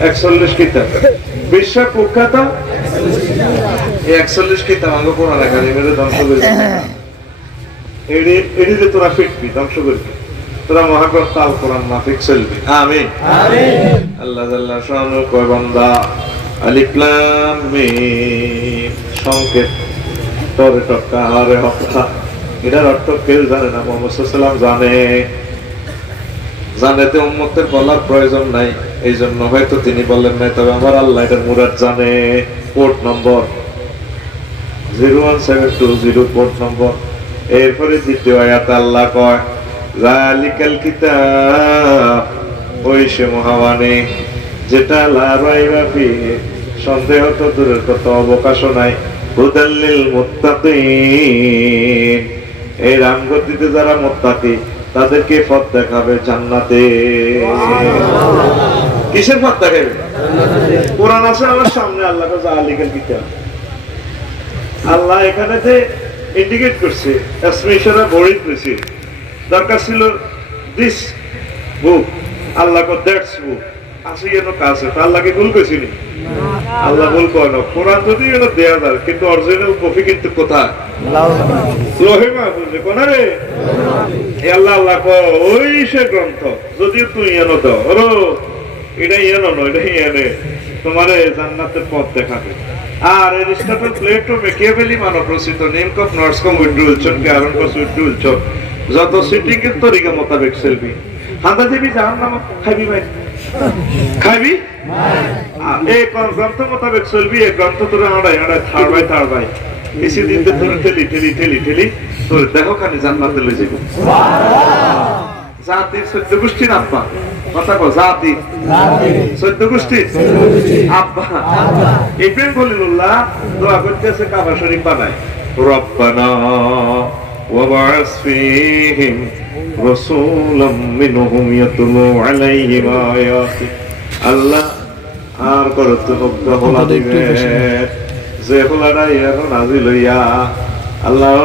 41 কিতাব বিশ্ব কুখ্যাত 41 কিতাব আঙ্গ কোরআন একাডেমির ধ্বংস করে এডিতে তোরা ফিটবি ধ্বংস করবি তোরা মহাগ্রন্থ আল কোরআন মাফিক চলবি আমিন আল্লাহ জাল্লা শানু কয় বান্দা আলিফ লাম মিম সংকেত তরে টক্কা আরে হক্কা এটার অর্থ কেউ জানে না মুহাম্মদ সাল্লাল্লাহু জানেতে উম্মতের বলার প্রয়োজন নাই এই জন্য হয়তো তিনি বললেন না তবে আমার আল্লাহ এটার মুরাদ জানে পোর্ট নম্বর 01720 পোর্ট নম্বর এরপরে দ্বিতীয় আয়াতে আল্লাহ কয় যালিকাল কিতাব ওই সে মহাবাণী যেটা লা রাইবা ফিহি সন্দেহ তো দূরের কথা অবকাশও নাই হুদাল লিল মুত্তাকিন এই রামগতিতে যারা মুত্তাকি তাদেরকে পথ দেখাবে জান্নাতে কিসের পথ দেখাবে কোরআন আছে আমার সামনে আল্লাহ কা যালিকাল কিতাব আল্লাহ এখানে যে ইন্ডিকেট করছে এসমেশরা বড়িত করেছে দরকার ছিল this book Allah co that's বুক আসি এনো কাছে তা আল্লাহকে ভুল কইছিল আল্লাহ ভুল কয় না কোরআন যদি এনো দেয়া যায় কিন্তু অরিজিনাল কপি কিন্তু কোথায় লোহে মাহফুজে কোন রে এ আল্লাহ আল্লাহ কো ওই সে গ্রন্থ যদি তুই এনো দাও ওরো এটা এনো নয় এটা এনে তোমারে জান্নাতের পথ দেখাবে আর এরিস্টটল প্লেটো মেকিয়াভেলি মানবরচিত নেমক অফ নর্সকম উইড্রুলচন কারণ কো উইড্রুলচন যত সিটিং এর তরিকা মোতাবেক চলবি হাঁদা দিবি জাহান্নাম খাইবি ভাই খাইবি এই গ্রন্থ মোতাবেক চলবি এই গ্রন্থ তোরা আড়াই থার বাই এসে দিনতে তোরা ঠেলি তোর দেখো খানি জান্নাতে লই যাবো জাতির 14 গোষ্ঠী আব্বা কথা কো জাতির 14 গোষ্ঠী আব্বা ইব্রাহিম খলিলুল্লাহ দোয়া করতেছে কাবা শরীফ বানায় রব্বানা وابعث فيهم رسولا منهم يتلو عليهم آياتك আল্লাহ আর করতে মুক্ত হলা দিবে যে হলাটা এখন নাজিল হইয়া আল্লাহ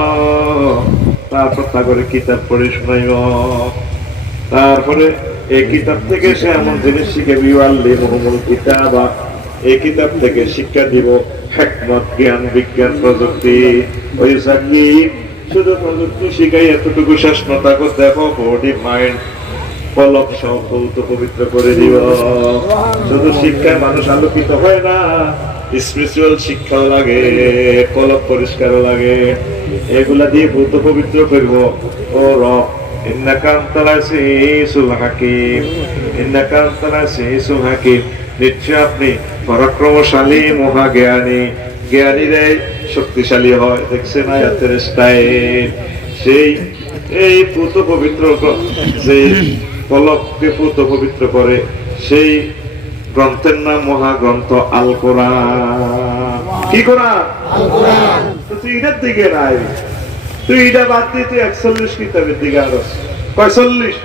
তারপর তা করে কিতাব পড়ে শোনাইব তারপরে এই কিতাব থেকে সে এমন জিনিস শিখে বিওয়াল্লি মুহুমুল কিতাব এই কিতাব থেকে শিক্ষা দিব হিকমত জ্ঞান বিজ্ঞান প্রযুক্তি ওই সাকি শুধু প্রযুক্তি শিখাই এতটুকু শেষ নতা করে দেখো বডি মাইন্ড পলক সহ পবিত্র করে দিব শুধু শিক্ষায় মানুষ আলোকিত হয় না স্পিরিচুয়াল শিক্ষাও লাগে কলব পরিষ্কার লাগে এগুলা দিয়ে ভূত পবিত্র করব ও রব ইন্নাকা আনতাল আজিজুল হাকীম ইন্নাকা আনতাল আজিজুল হাকীম নিশ্চয় আপনি পরাক্রমশালী মহাজ্ঞানী জ্ঞানীরা শক্তিশালী হয় দেখছেন আয়াতের স্টাইল সেই এই পুত পবিত্র যে কলবকে পুত পবিত্র করে সেই গ্রন্থের নাম মহাগ্রন্থ আল কোরআন কি কোরআন আল কোরআন তুই এটার দিকে নাই তুই এটা বাদ দিয়ে তুই 41 কিতাবের দিকে আরো 41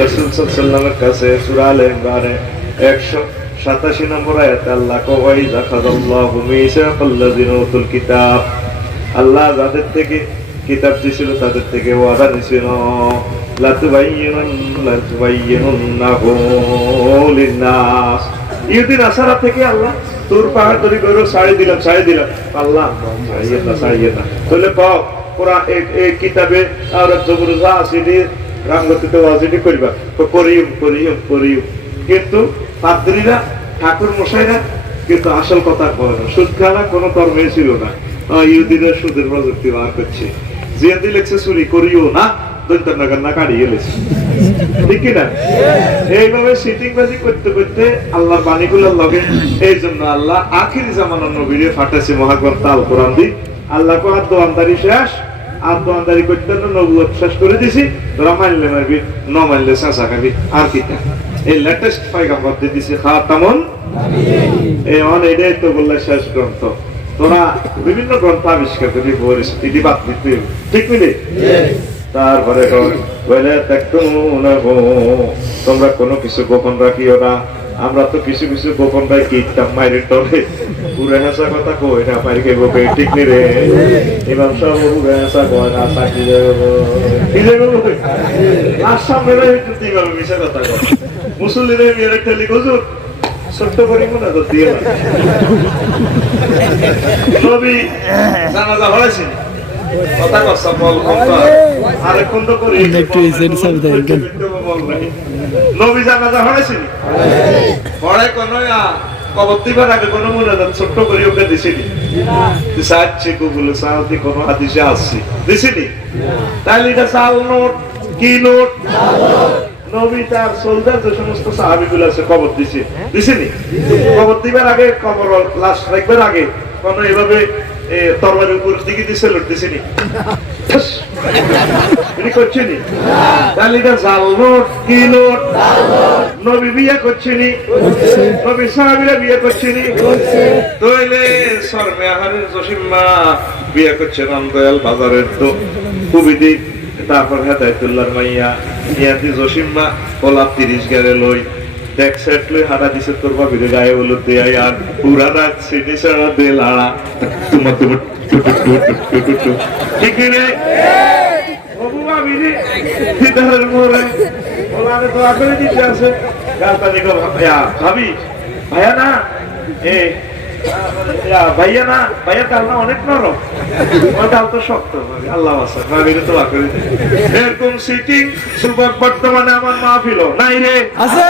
রাসূল সাল্লাল্লাহু আলাইহি কাছে সূরা আলে ইমরানে 187 নম্বর আয়াতে আল্লাহ কয় যাকাল্লাহু মিসাকাল্লাযিনা উতুল কিতাব আল্লাহ যাদের থেকে কিতাব দিয়েছিল তাদের থেকে ওয়াদা নিছিল লা তুবাইয়িনুন্নাহু লিন-নাস ইহুদি নাসারা থেকে আল্লাহ তোর পাহাড় তৈরি করে ছাড়ি দিলাম আল্লাহ ছাড়িয়ে না তাহলে পাও কোরআন এই কিতাবে আর জবরুজা আসিদি রামগতিতে ওয়াজিদি করিবা তো করিও কিন্তু পাদ্রীরা ঠাকুর মশাইরা কিন্তু আসল কথা কয় না সুদ খাওয়া কোনো কর্মে ছিল না ইহুদিরা সুদের প্রযুক্তি বার করছে জিয়াদি লেখছে চুরি করিও না দৈত্যনগর না কাটিয়ে লেছে ঠিক কিনা এইভাবে সিটিং বাজি করতে করতে আল্লাহর বাণীগুলোর লগে এই জন্য আল্লাহ আখিরি জামানার নবীরে ফাটাছে মহাগ্রন্থ আল কোরআন দি আল্লাহ কো আর দোয়ানদারি শেষ আর দোয়ানদারি করতে নবুয়ত শেষ করে দিছি তোরা মানলে মারবি ন মানলে চাচা খাবি আর কিটা এই লেটেস্ট পয়গাম্বর দিয়ে দিছি খাতামুন এই অন এটাই তো বললে শেষ গ্রন্থ তোরা বিভিন্ন গ্রন্থ আবিষ্কার করে বলিস ইতি বাদ দিতে ঠিক মিলে তারপরে তোমরা কোনো কিছু গোপন রাখিও না আমরা তো কিছু গোপন রাখি ইতাম মাইরের তলে পুরো হেসা কথা কই না মাইর কে গোপে ঠিক নি রে ইমাম সাহেব পুরো হেসা কয় না সাকি কি যে গোপে আর সামনে একটু দিবাল মিশা কথা কয় মুসল্লিরে মেয়ের ঠেলি হুজুর ছোট্ট করে মনে তো দিয়ে নবী জানাজা হয়েছিল কথা কথা বল আরেকক্ষণ তো করি নবী জানাজা হয়েছিল পরে কোন কবর দিবার আগে কোনো মনে ছোট্ট করে ওকে দিছিলি চাচ্ছি গুগলে সাহায্যে কোনো হাদিসে আসছি দিছিলি তাহলে এটা চাল নোট কি নোট নবী তার সোলজার যে সমস্ত সাহাবীগুলো আছে কবর দিছিনি কবর দিবার আগে কবর লাশ রাখবার আগে কোনো এভাবে তরবারির উপর দিকে দিয়ে সেলুট দিছিনি করছেনি তাহলে এটা জাল নোট কি নোট নবী বিয়ে করছেনি নবী সাহাবীরা বিয়ে করছেনি তইলে শর্মে আহারের জসিম্মা বিয়ে করছে রামদয়াল বাজারের তো কুবিদি তারপর হেদায়তুল্লাহর মাইয়া ইয়াদি জসিম্মা কলা 30 গারে লই দেখ সেট লই হাঁটা দিছে তোর বাবির গায়ে হলো দেয়া আর পুরা রাত সিটি সারা দে লাড়া তোমার তোমার ঠিক রে বাবু বাবিরে সিদ্ধারের মোরে ওলারে তো আগে দিতে আছে গালটা দেখো ভাবি ভাইয়া না ভাইয়া না ভাইয়া ডাল না অনেক নরম ডাল তো শক্ত আল্লাহ ভাবিরে তো এরকম সিটিং সুপার বর্তমানে আমার মাহফিল নাই রে আছে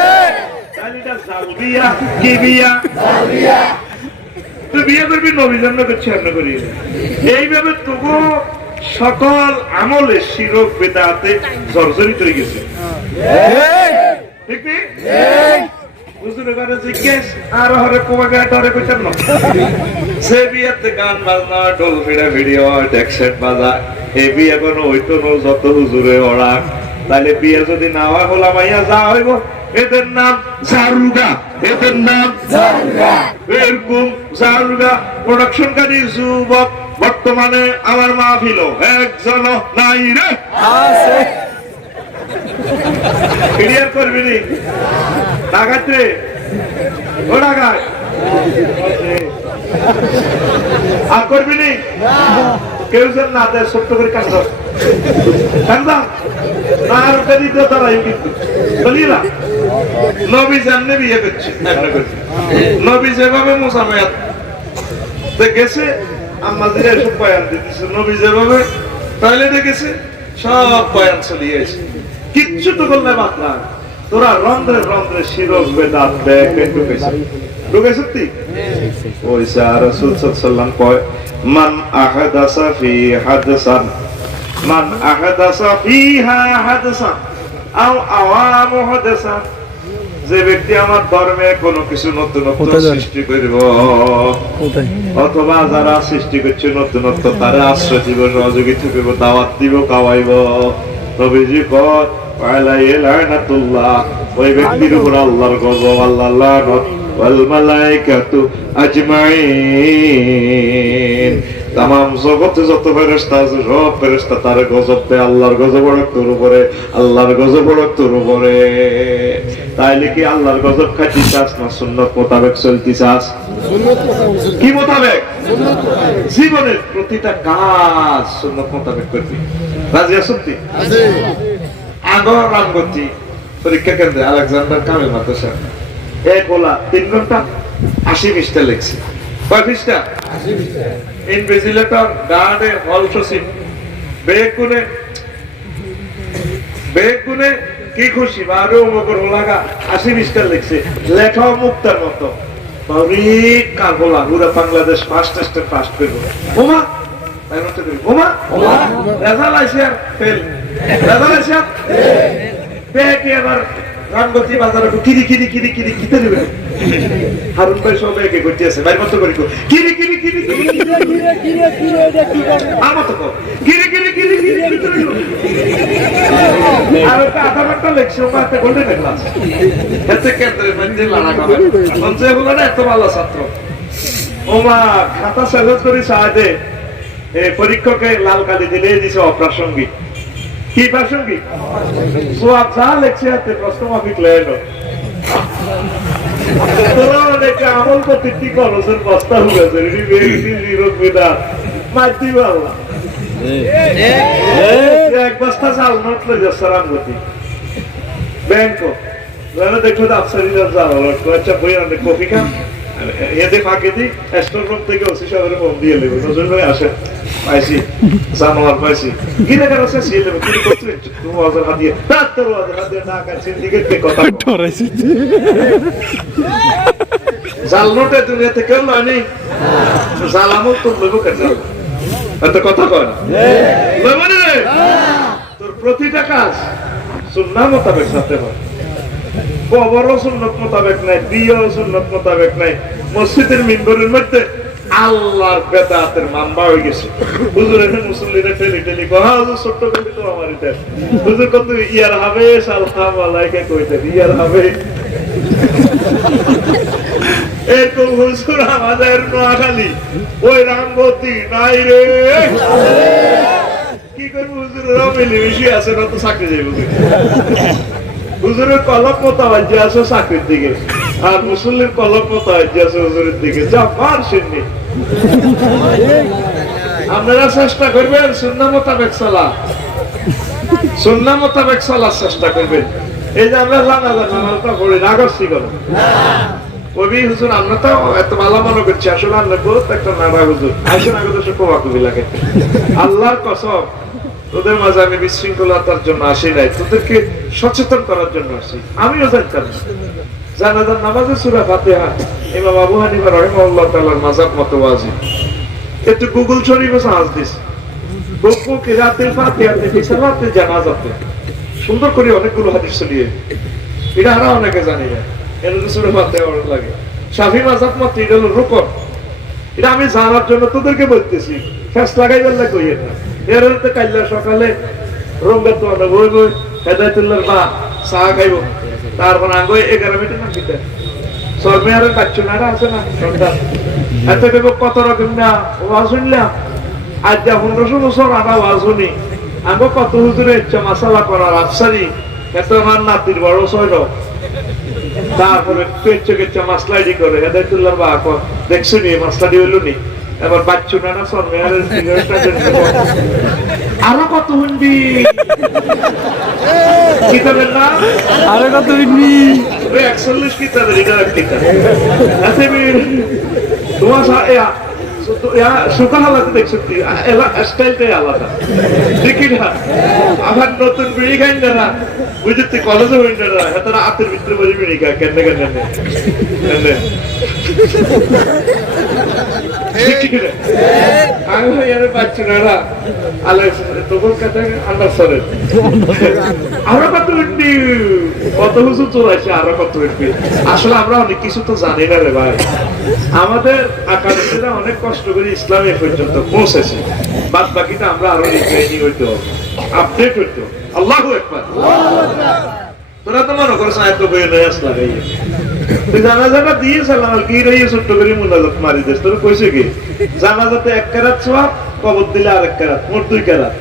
কি বিয়া তুই বিয়ে করবি নবীর জন্য করছি আমরা করি এইভাবে তবু সকল আমলে শিরক বেদাতে জর্জরিত হয়ে গেছে ঠিক নেই গান বাজনা ঢোল ফিরা ভিডিও ট্যাক্সেট বাজা এই বিয়ে কোনো হইতো না যত হুজুরে ওরা তাহলে বিয়ে যদি না হয় হলাম মাইয়া যা হইব এদের নাম জারুগা এদের নাম এরকম জারুগা প্রোডাকশনকারী যুবক বর্তমানে আমার মাহফিল একজন নাই রে ক্লিয়ার করবি নি ডাকাত রে ও ডাকাত আর করবি নি কেউ যেন না দেয় ছোট্ট করে কান্দ না আর ওকে দিতে তারাই কিন্তু বলি না নবী যেমনি বিয়ে করছে নবী যেভাবে মোসামেয়াত গেছে আমাদের এসব বয়ান দিতেছে নবী যেভাবে টয়লেটে গেছে সব বয়ান চলিয়েছে কিচ্ছু তো করলে বাতরা তোরা রন্ধ্রে রন্ধ্রে শিরক বেদাত দেখে ঢুকে সত্যি ওই রাসূল সাল্লাল্লাহু আলাইহি ওয়াসাল্লাম কয় মান আহাদাসা ফি হাদাসান মান আহাদাসা ফিহা হাদাসান আও আওয়ামু হাদাসান যে ব্যক্তি আমার ধর্মে কোনো কিছু নতুনত্ব সৃষ্টি করব অথবা যারা সৃষ্টি করছে নতুনত্ব তারা আশ্রয় দিব সহযোগিতা করব দাওয়াত দিব খাওয়াইব নবীজি কয় আলাইহি লানাতুল্লাহ ওই ব্যক্তির উপর আল্লাহর গজব আল্লাহর লানত ওয়াল মালায়েকাতু আজমাইন तमाम জগতে যত ফেরেশতা আছে সব ফেরেশতা তার গজব দেয় আল্লাহর গজব তোর উপরে আল্লাহর গজব তোর উপরে তাইলে কি আল্লাহর গজব খাইতে চাস না সুন্নাত মোতাবেক চলতে চাস কি মোতাবেক জীবনের প্রতিটা কাজ সুন্নাত মোতাবেক করবি রাজি আছতি আছে আগর রামগতি পরীক্ষা কেন্দ্রে আলেকজান্ডার কামেল মাদ্রাসা এক বলা 3 ঘন্টা 80 পৃষ্ঠা লিখছে কয় পৃষ্ঠা 80 পৃষ্ঠা ইনভিজিলেটর গার্ডে হল সচিব বেগুনে কি খুশি বারো মকর লাগা 80 পৃষ্ঠা লিখছে লেখা মুক্তার মতো বাউরিক কারবলা পুরো বাংলাদেশ ফার্স্ট টেস্টে ফার্স্ট পেল ওমা তাই মত করি ওমা রেজাল্ট আইছে ফেল রেজাল্ট আইছে পেকে আবার রামগতি বাজারে কিরি কিরি কিরি কিরি কিতে দিবে হারুন ভাই সব একে করতে আছে ভাই মত করি কিরি কিরি কিরি কিরি কিরি কিরি এটা কি করে আমত কো কিরি কিরি কিরি কিরি আর ওটা আধা ঘন্টা লেকচার করতে গোল্ডেন ক্লাস এতে কেন্দ্রে মধ্যে লানা করে মঞ্চে হলো না এত ভালো ছাত্র ওমা খাতা সাজত করে সাথে এই পরীক্ষাকে লাল কালি দিলে দিছে অপ্রাসঙ্গিক কি প্রাসঙ্গিক সোয়াব যা লেকচারতে প্রশ্ন মাফিক লেনো তোরা অনেকে আমল করতে কি খরচের বস্তা হয়ে গেছে জিরো বিদা মাইতি বাবা এক বস্তা চাল নোট লই যাচ্ছে রামগতি ব্যাংক দেখো আফসারিরা আচ্ছা বই অনেক কফি খান এতে ফাঁকে দিই স্টোর রুম থেকে ওসি সাহেবের ফোন দিয়ে নেবো নজরুল ভাই আসেন পাইছি জানোয়ার পাইছি গিরে গেছে সিয়ে দেবো কি করছিলেন তুমি ওয়াজের হাত দিয়ে তোর ওয়াজের হাত দিয়ে না কাছে দিকে কথা ডরাইছি জাল নোটে দুনিয়া থেকে লয়নি জাল আমল তো লইব কেন এত কথা কয় না লইব না তোর প্রতিটা কাজ সুন্নাহ মোতাবেক সাথে হয় কবরও সুন্নত মোতাবেক নাই বিয়েও সুন্নত মোতাবেক নাই মসজিদের মিম্বরের মধ্যে আল্লাহর বেদাতের মামবা হয়ে গেছে হুজুর এখানে মুসল্লিরা ঠেলি ঠেলি কহা হুজুর ছোট্ট করে তো আমার এটা হুজুর কত ইয়ার হবে সালহাম আলাইকে কইতে ইয়ার হবে এরকম হুজুর আমাদের নোয়াখালী ওই রামবতী নাই রে কি করবো হুজুরেরা মিলেমিশি আছে না তো চাকরি যাইব হুজুরের কলম মোতাবাজ্য আছে চাকরির দিকে আর মুসল্লির কলম মোতাবাজ্য আছে হুজুরের দিকে যা পার শুননি আপনারা চেষ্টা করবেন সুন্নাহ মোতাবেক চলা সুন্নাহ মোতাবেক চলার চেষ্টা করবেন এই যে আমরা জানাজা নামাজটা পড়ি রাগস্তি করো কবি হুজুর আমরা তো এত ভালো মনে করছি আসলে আমরা বহুত একটা নারা হুজুর আসলে আগে তো সে কোয়া কবি লাগে আল্লাহর কসম তোদের মাঝে আমি বিশৃঙ্খলতার জন্য আসি নাই তোদেরকে সচেতন করার জন্য আসি আমিও জানতাম জানাজার নামাজে সূরা ফাতিহা ইমাম আবু হানিফা রাহিমাহুল্লাহ তাআলার মাযহাব মত ওয়াজিব একটু গুগল শরীফে সার্চ দিস রুকু কিরাতের ফাতিহাতে ফি সালাতে জানাজাতে সুন্দর করে অনেকগুলো হাদিস শুনিয়ে এটা আমরা অনেকে জানি না এর সূরা ফাতিহা ওর লাগে শাফি মাযহাব মত এটা হলো রুকন এটা আমি জানার জন্য তোদেরকে বলতেছি ফেস লাগাই বললে কইয়ে না এর হতে কাইলা সকালে রঙ্গত তো বই বই হেদায়েতুল্লাহর মা চা খাইব তারপর আঙ্গ 11 মিনিট না কিতে সরমেয়ারের বাচ্চারা আছে না সন্তান এত দেব কত রকম না ওয়াজ শুনলাম আজ যা 1500 বছর আনা ওয়াজ শুনি আঙ্গ কত হুজুরে ইচ্ছা মাসালা করার আফসারি এত আমার নাতির বড় ছয় তারপরে পেচ্ছে কেচ্ছে মাসলাইডি করে হেদায়েতুল্লাহর মা দেখছো নি মাসলাডি হইলো নি এবার বাচ্চু না সরমেয়ারের সিগারেটটা আরো কত হুন্ডি কিতাবের না আরো কত হুন্ডি 41 কিতাবের এটা কিতাব আছে তোমার সুখা হালাতে দেখছো স্টাইলটাই আলাদা দেখি না আবার নতুন বিড়ি খাই না বুঝতে কলেজে হই না তারা হাতের ভিতরে বলি বিড়ি খা কেন কেন আমি ভাই আরে পাচ্ছি না তোর কাছে আন্দাজ করে আরো কত উঠবি কত হুজুর চলাইছে আরো কত উঠবি আসলে আমরা অনেক কিছু তো জানি না রে ভাই আমাদের আকাদেমিরা অনেক কষ্ট করে ইসলামে পর্যন্ত পৌঁছেছে বাদ বাকিটা আমরা আরো ট্রেনিং হইতে হবে আপডেট হইতে হবে আল্লাহু আকবার তোরা তো মনে করছ আয়াত বই নিয়ে আসলা রে তুই জানাজাটা দিয়ে সালাম কি রইয়ে ছোট্ট করে মুনাজাত মারি দেস তোর কইছে কি জানাজাতে 1 কারাত সওয়াব কবর দিলে আরেক কারাত মোট 2 কারাত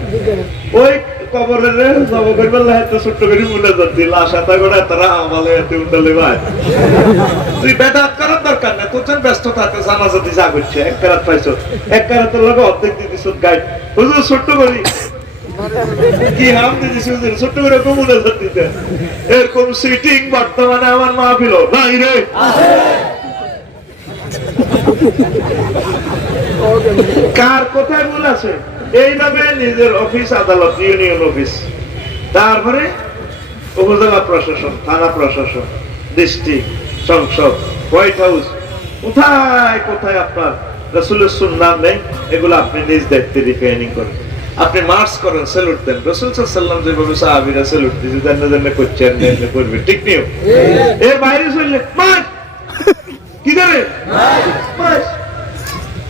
ওই কবরের জবাব করবে আল্লাহ এত ছোট্ট করে মুনাজাত দিল আশা তা গোটা তারা আমালে এত উঠলে ভাই তুই বেদাত করার দরকার না তোর জন্য ব্যস্ততাতে জানাজাতে যা করছে 1 কারাত পাইছো 1 কারাতের লগে অর্ধেক দিছিস গাইড হুজুর ছোট্ট করি কি হাম দিছিস হুজুর ছোট্ট করে মুনাজাত দিতে এরকম সিটিং বর্তমানে আমার মাহফিল নাই রে আছে কার কোথায় ভুল আছে এইভাবে নিজের অফিস আদালত ইউনিয়ন অফিস তারপরে উপজেলা প্রশাসন থানা প্রশাসন ডিস্ট্রিক্ট সংসদ হোয়াইট হাউস কোথায় কোথায় আপনার রাসূলের সুন্নাহ নেই এগুলো আপনি নিজ দায়িত্বে রিফাইনিং করেন আপনি মার্চ করেন স্যালুট দেন রাসূল সাল্লাল্লাহু আলাইহি ওয়াসাল্লাম যেভাবে সাহাবীরা স্যালুট দিয়েছে জান্নাতে করছেন না করবে ঠিক নেই এর বাইরে চললে মার কি করে মার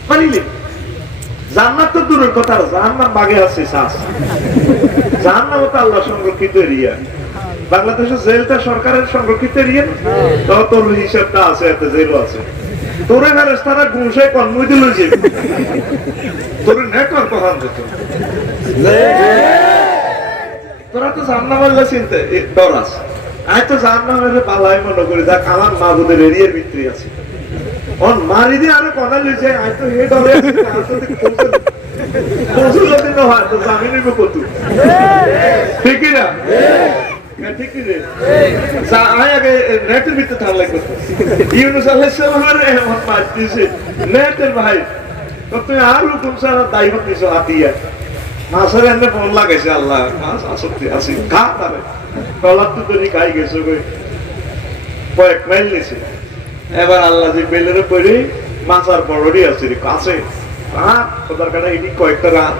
মানিলে জান্নাত তো দূরের কথা জাহান্নাম বাগে আছে শ্বাস জাহান্নাম তো আল্লাহ সংরক্ষিত এরিয়া বাংলাদেশের জেলটা সরকারের সংরক্ষিত এরিয়া তো তোর হিসাবটা আছে এত জেল আছে তোরে ফেরেশতারা ঘুষে কর্মই দিল যে তোর নেটওয়ার্ক কথা দিত তোরা তো জাহান্নামের চিন্তা ডর আছে আমি তো জাহান্নামের পালাই মনে করি যা আমার মাবুদের এরিয়ার ভিতরে আছে অন মারি দিয়ে আরো কথা লইছে আই তো হে ডরে আছে পৌঁছল দিন হয় তো জামিন নিব কত ঠিক না ঠিক কি রে আয় আগে নেটের ভিতরে থাকলে ইউনুস আলাইহিস সালামের এমন মারতেছে নেটের ভাই তো তুই আর হুকুম ছাড়া দায়িত্ব নিছো হাতিয়া মাছের এনে ফোন লাগাইছে আল্লাহ মাছ আসক্তি আসি খা তারে কলার তো তৈরি খাই গেছো কয়েক মাইল নিছে এবার আল্লাহ যে বেলের পরে মাছ আর বড়ই আছে কাছে খোদার কাটা এটি কয়েকটা রাত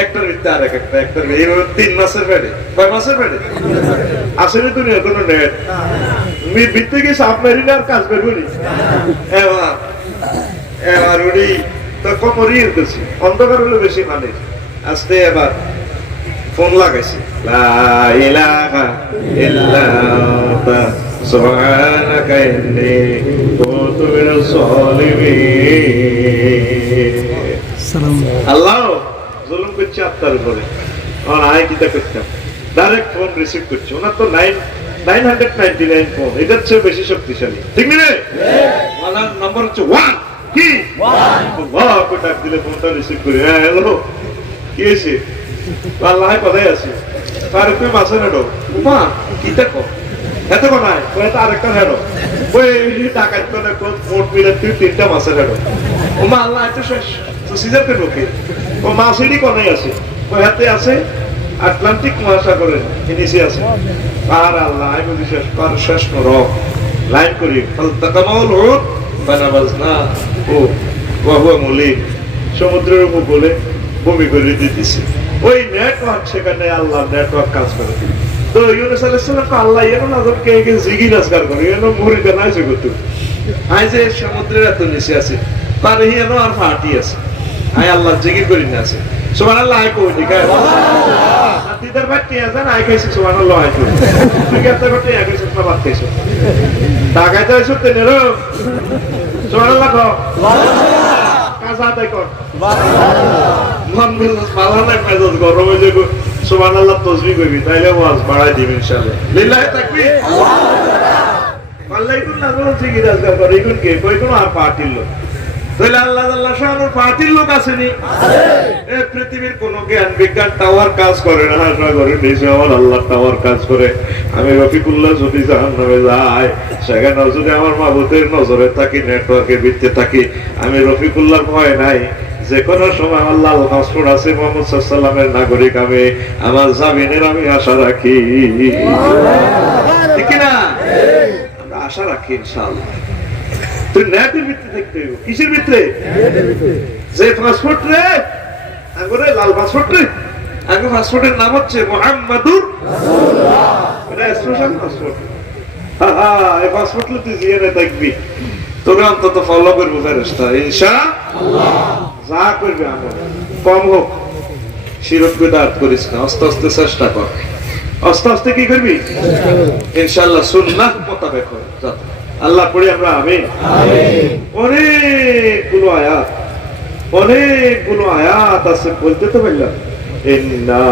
একটা রিতে আর একটা একটা এইভাবে 3 মাসের বেড়ে 6 মাসের বেড়ে আসলে দুনিয়া কোনো নেট ভিত্তি গেছে আপনারই আর কাজ করবো নি এবার উনি তো কমরই উঠেছি অন্ধকার হলে বেশি মানে আসতে এবার ফোন লাগাইছে লা ইলাহা ইল্লা আনতা সুবহানাকা ইন্নী কুনতু মিনাজ জালিমিন আল্লাহ জুলুম করছে আপনার উপরে আর আয় কিতা করতাম ডাইরেক্ট ফোন রিসিভ করছে ওনার তো 999 ফোন এটার চেয়ে বেশি শক্তিশালী ঠিক না ওনার নাম্বার হচ্ছে 1 কি 1 কো ডাক দিলে ফোনটা রিসিভ করে হ্যালো কি হয়েছে আল্লাহ কোথায় আছে তার তুই মাসে নেডো মা কিতা কো এত কোনায় ওই তো আরেকটা হেডো ওই টাকা কোনে কোট মিলে তুই 3টা মাসে হেডো ও মা আল্লাহ এত শেষ তো সিজার কে লোকে ও মাসেরই কোনায় আছে ওই হাতে আছে আটলান্টিক মহাসাগরে নিচে আছে আর আল্লাহ আমি বিশ্বাস কর শেষ করো লাইন করি ফালতাকামাল হুদ বানাবাজনা ও ওয়া মুলিক সমুদ্রের উপকূলে ভূমি করে দিতেছে ওই নেটওয়ার্ক সেখানে আল্লাহ নেটওয়ার্ক কাজ করে তো ইউনুস আলাইহিস সালাম আল্লাহ এনো নজর কে কে জিগি নজর করে এনো মুরিদা নাই যে গতু আই যে সমুদ্রের এত নিচে আছে পারে এনো আর ফাটি আছে আই আল্লাহ জিগি করি না আছে সুবহানাল্লাহ আই কই দিকা সুবহানাল্লাহ তিদার বাটি আছে না আই কইছি সুবহানাল্লাহ আই কই তুই কি এত করতে আগে সুবহানাল্লাহ বাত কইছো টাকাটা এসো তেনেরো সুবহানাল্লাহ কো সুবহানাল্লাহ কাজা তাই কর সুবহানাল্লাহ মন মালানা মেজাজ গরম হয়ে যাবে সুবহানাল্লাহ তাসবিহ করবি তাইলে ওয়াজ বাড়াই দিবেন ইনশাআল্লাহ লিল্লাহি তাকবীর আল্লাহ কোন নাজর জিগি রাজগার করে কোন কে কই কোন আর পার্টির লোক তাহলে আল্লাহ আল্লাহ শাহর পার্টির লোক আসেনি এই পৃথিবীর কোন জ্ঞান বিজ্ঞান টাওয়ার কাজ করে না আশা করে নিছে আমার আল্লাহ টাওয়ার কাজ করে আমি রফিকুল্লাহ যদি জাহান্নামে যাই সেখানে যদি আমার মাবুদের নজরে থাকি নেটওয়ার্কের ভিত্তিতে থাকি আমি রফিকুল্লাহর ভয় নাই যে কোন সময় আল্লাহ পাসপোর্ট আছে মুহাম্মদ সাল্লাল্লাহু আলাইহি ওয়াসাল্লামের নাগরিক আমি আমার জামিনের আমি আশা রাখি ঠিক না আমরা আশা রাখি ইনশাআল্লাহ তুই নেটের ভিত্তি দেখতে হইব কিসের ভিত্তি যে পাসপোর্ট রে আগরে লাল পাসপোর্ট রে আগে পাসপোর্টের নাম হচ্ছে মুহাম্মাদুর রাসূলুল্লাহ এটা স্পেশাল পাসপোর্ট এই পাসপোর্ট তুই জিয়ারে দেখবি তোকে অন্তত ফলো করবো ফেরেশতা ইনশাআল্লাহ যা করবে আমরা কম হোক শিরক বিদআত করিস না আস্তে আস্তে চেষ্টা কর আস্তে আস্তে কি করবি ইনশাআল্লাহ সুন্নাহ মোতাবেক কর আল্লাহ পড়ি আমরা আমিন আমিন অনেকগুলো আয়াত আছে বলতে তো বললাম ইন্না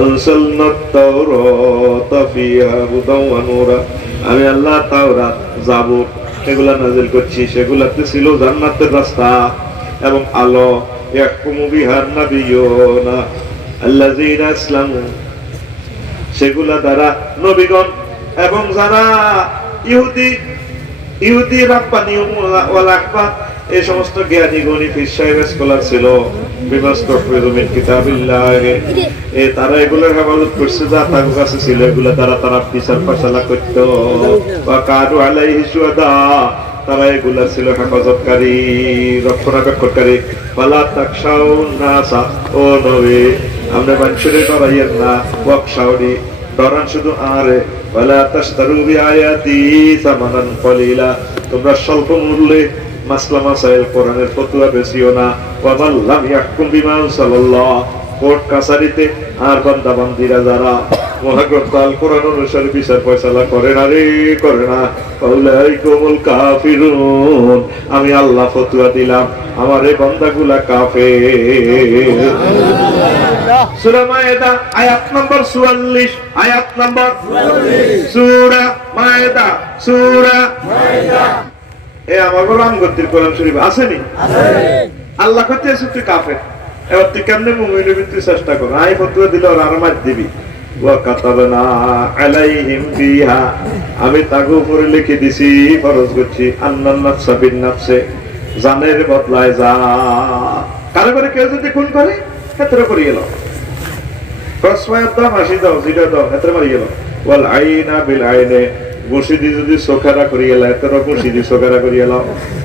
আনসালনাত তাওরাতা ফিহা হুদাও ওয়া নূরা আমি আল্লাহ তাওরাত জাবুর এগুলা নাযিল করছি সেগুলাতে ছিল জান্নাতের রাস্তা এবং আলো ইয়াহকুমু বিহান নাবিয়ুনা আল্লাযীনা আসলামু সেগুলা দ্বারা নবীগণ এবং যারা ইহুদি রাব্বানি ওয়াল আহবাব এই সমস্ত জ্ঞানী গণী পীর সাহেব স্কলার ছিল বিমাস্তাফিরুমিন কিতাবিল্লাহ এই তারা এগুলোর হেফাজত করছে যা তার কাছে ছিল এগুলো তারা বিচার ফায়সালা করত ওয়া কানু আলাইহি শুহাদা তারা এগুলা ছিল হেফাজতকারী রক্ষণাবেক্ষণকারী ওয়ালা তাকশাউন নাসা ও নবী আমরা মানুষের ডরাইয়েন না ওয়াকশাউনি ডরান শুধু আরে ওয়ালা তাশতারু বিআয়াতি সামানান কলিলা তোমরা স্বল্প মূল্যে মাসলা মাসাইল কোরআনের ফতোয়া বেচিও না ওয়া মান লাম ইয়াহকুম বিমা আনজালাল্লাহ কোর্ট কাছারিতে আর বান্দা বান্দীরা যারা মহাগ্রন্থ আল কোরআন অনুসারে বিচার ফয়সালা করে না ফাউলাইকুমুল কাফিরুন আমি আল্লাহ ফতোয়া দিলাম আমার এই বান্দাগুলা কাফের সূরা মায়েদা আয়াত নম্বর 44 আয়াত নম্বর 44 সূরা মায়েদা এ আমার গোলাম গতির কোরআন শরীফ আসেনি আল্লাহ কইতেছে তুই কাফের এবার তুই কেমনে মুমিনের ভিতরে চেষ্টা কর আই ফতোয়া দিলে আর মার দিবি ওয়া কাতাবনা আলাইহিম ফিহা, আমি তার উপরে লিখে দিছি, ফরজ করছি, আন্নান নাফসা বিন নাফসে, জানের বদলায় যা। কারো করে কেউ যদি খুন করে ক্ষেত্রে করে গেল, কসমায়াত দাও, হাসি দাও, জিরা দাও, ক্ষেত্রে মারি গেল। ওয়াল আইনা বিল আইনে, বসিদি যদি চোখারা করি গেল, এতটা বসিদি চোখারা করি গেল।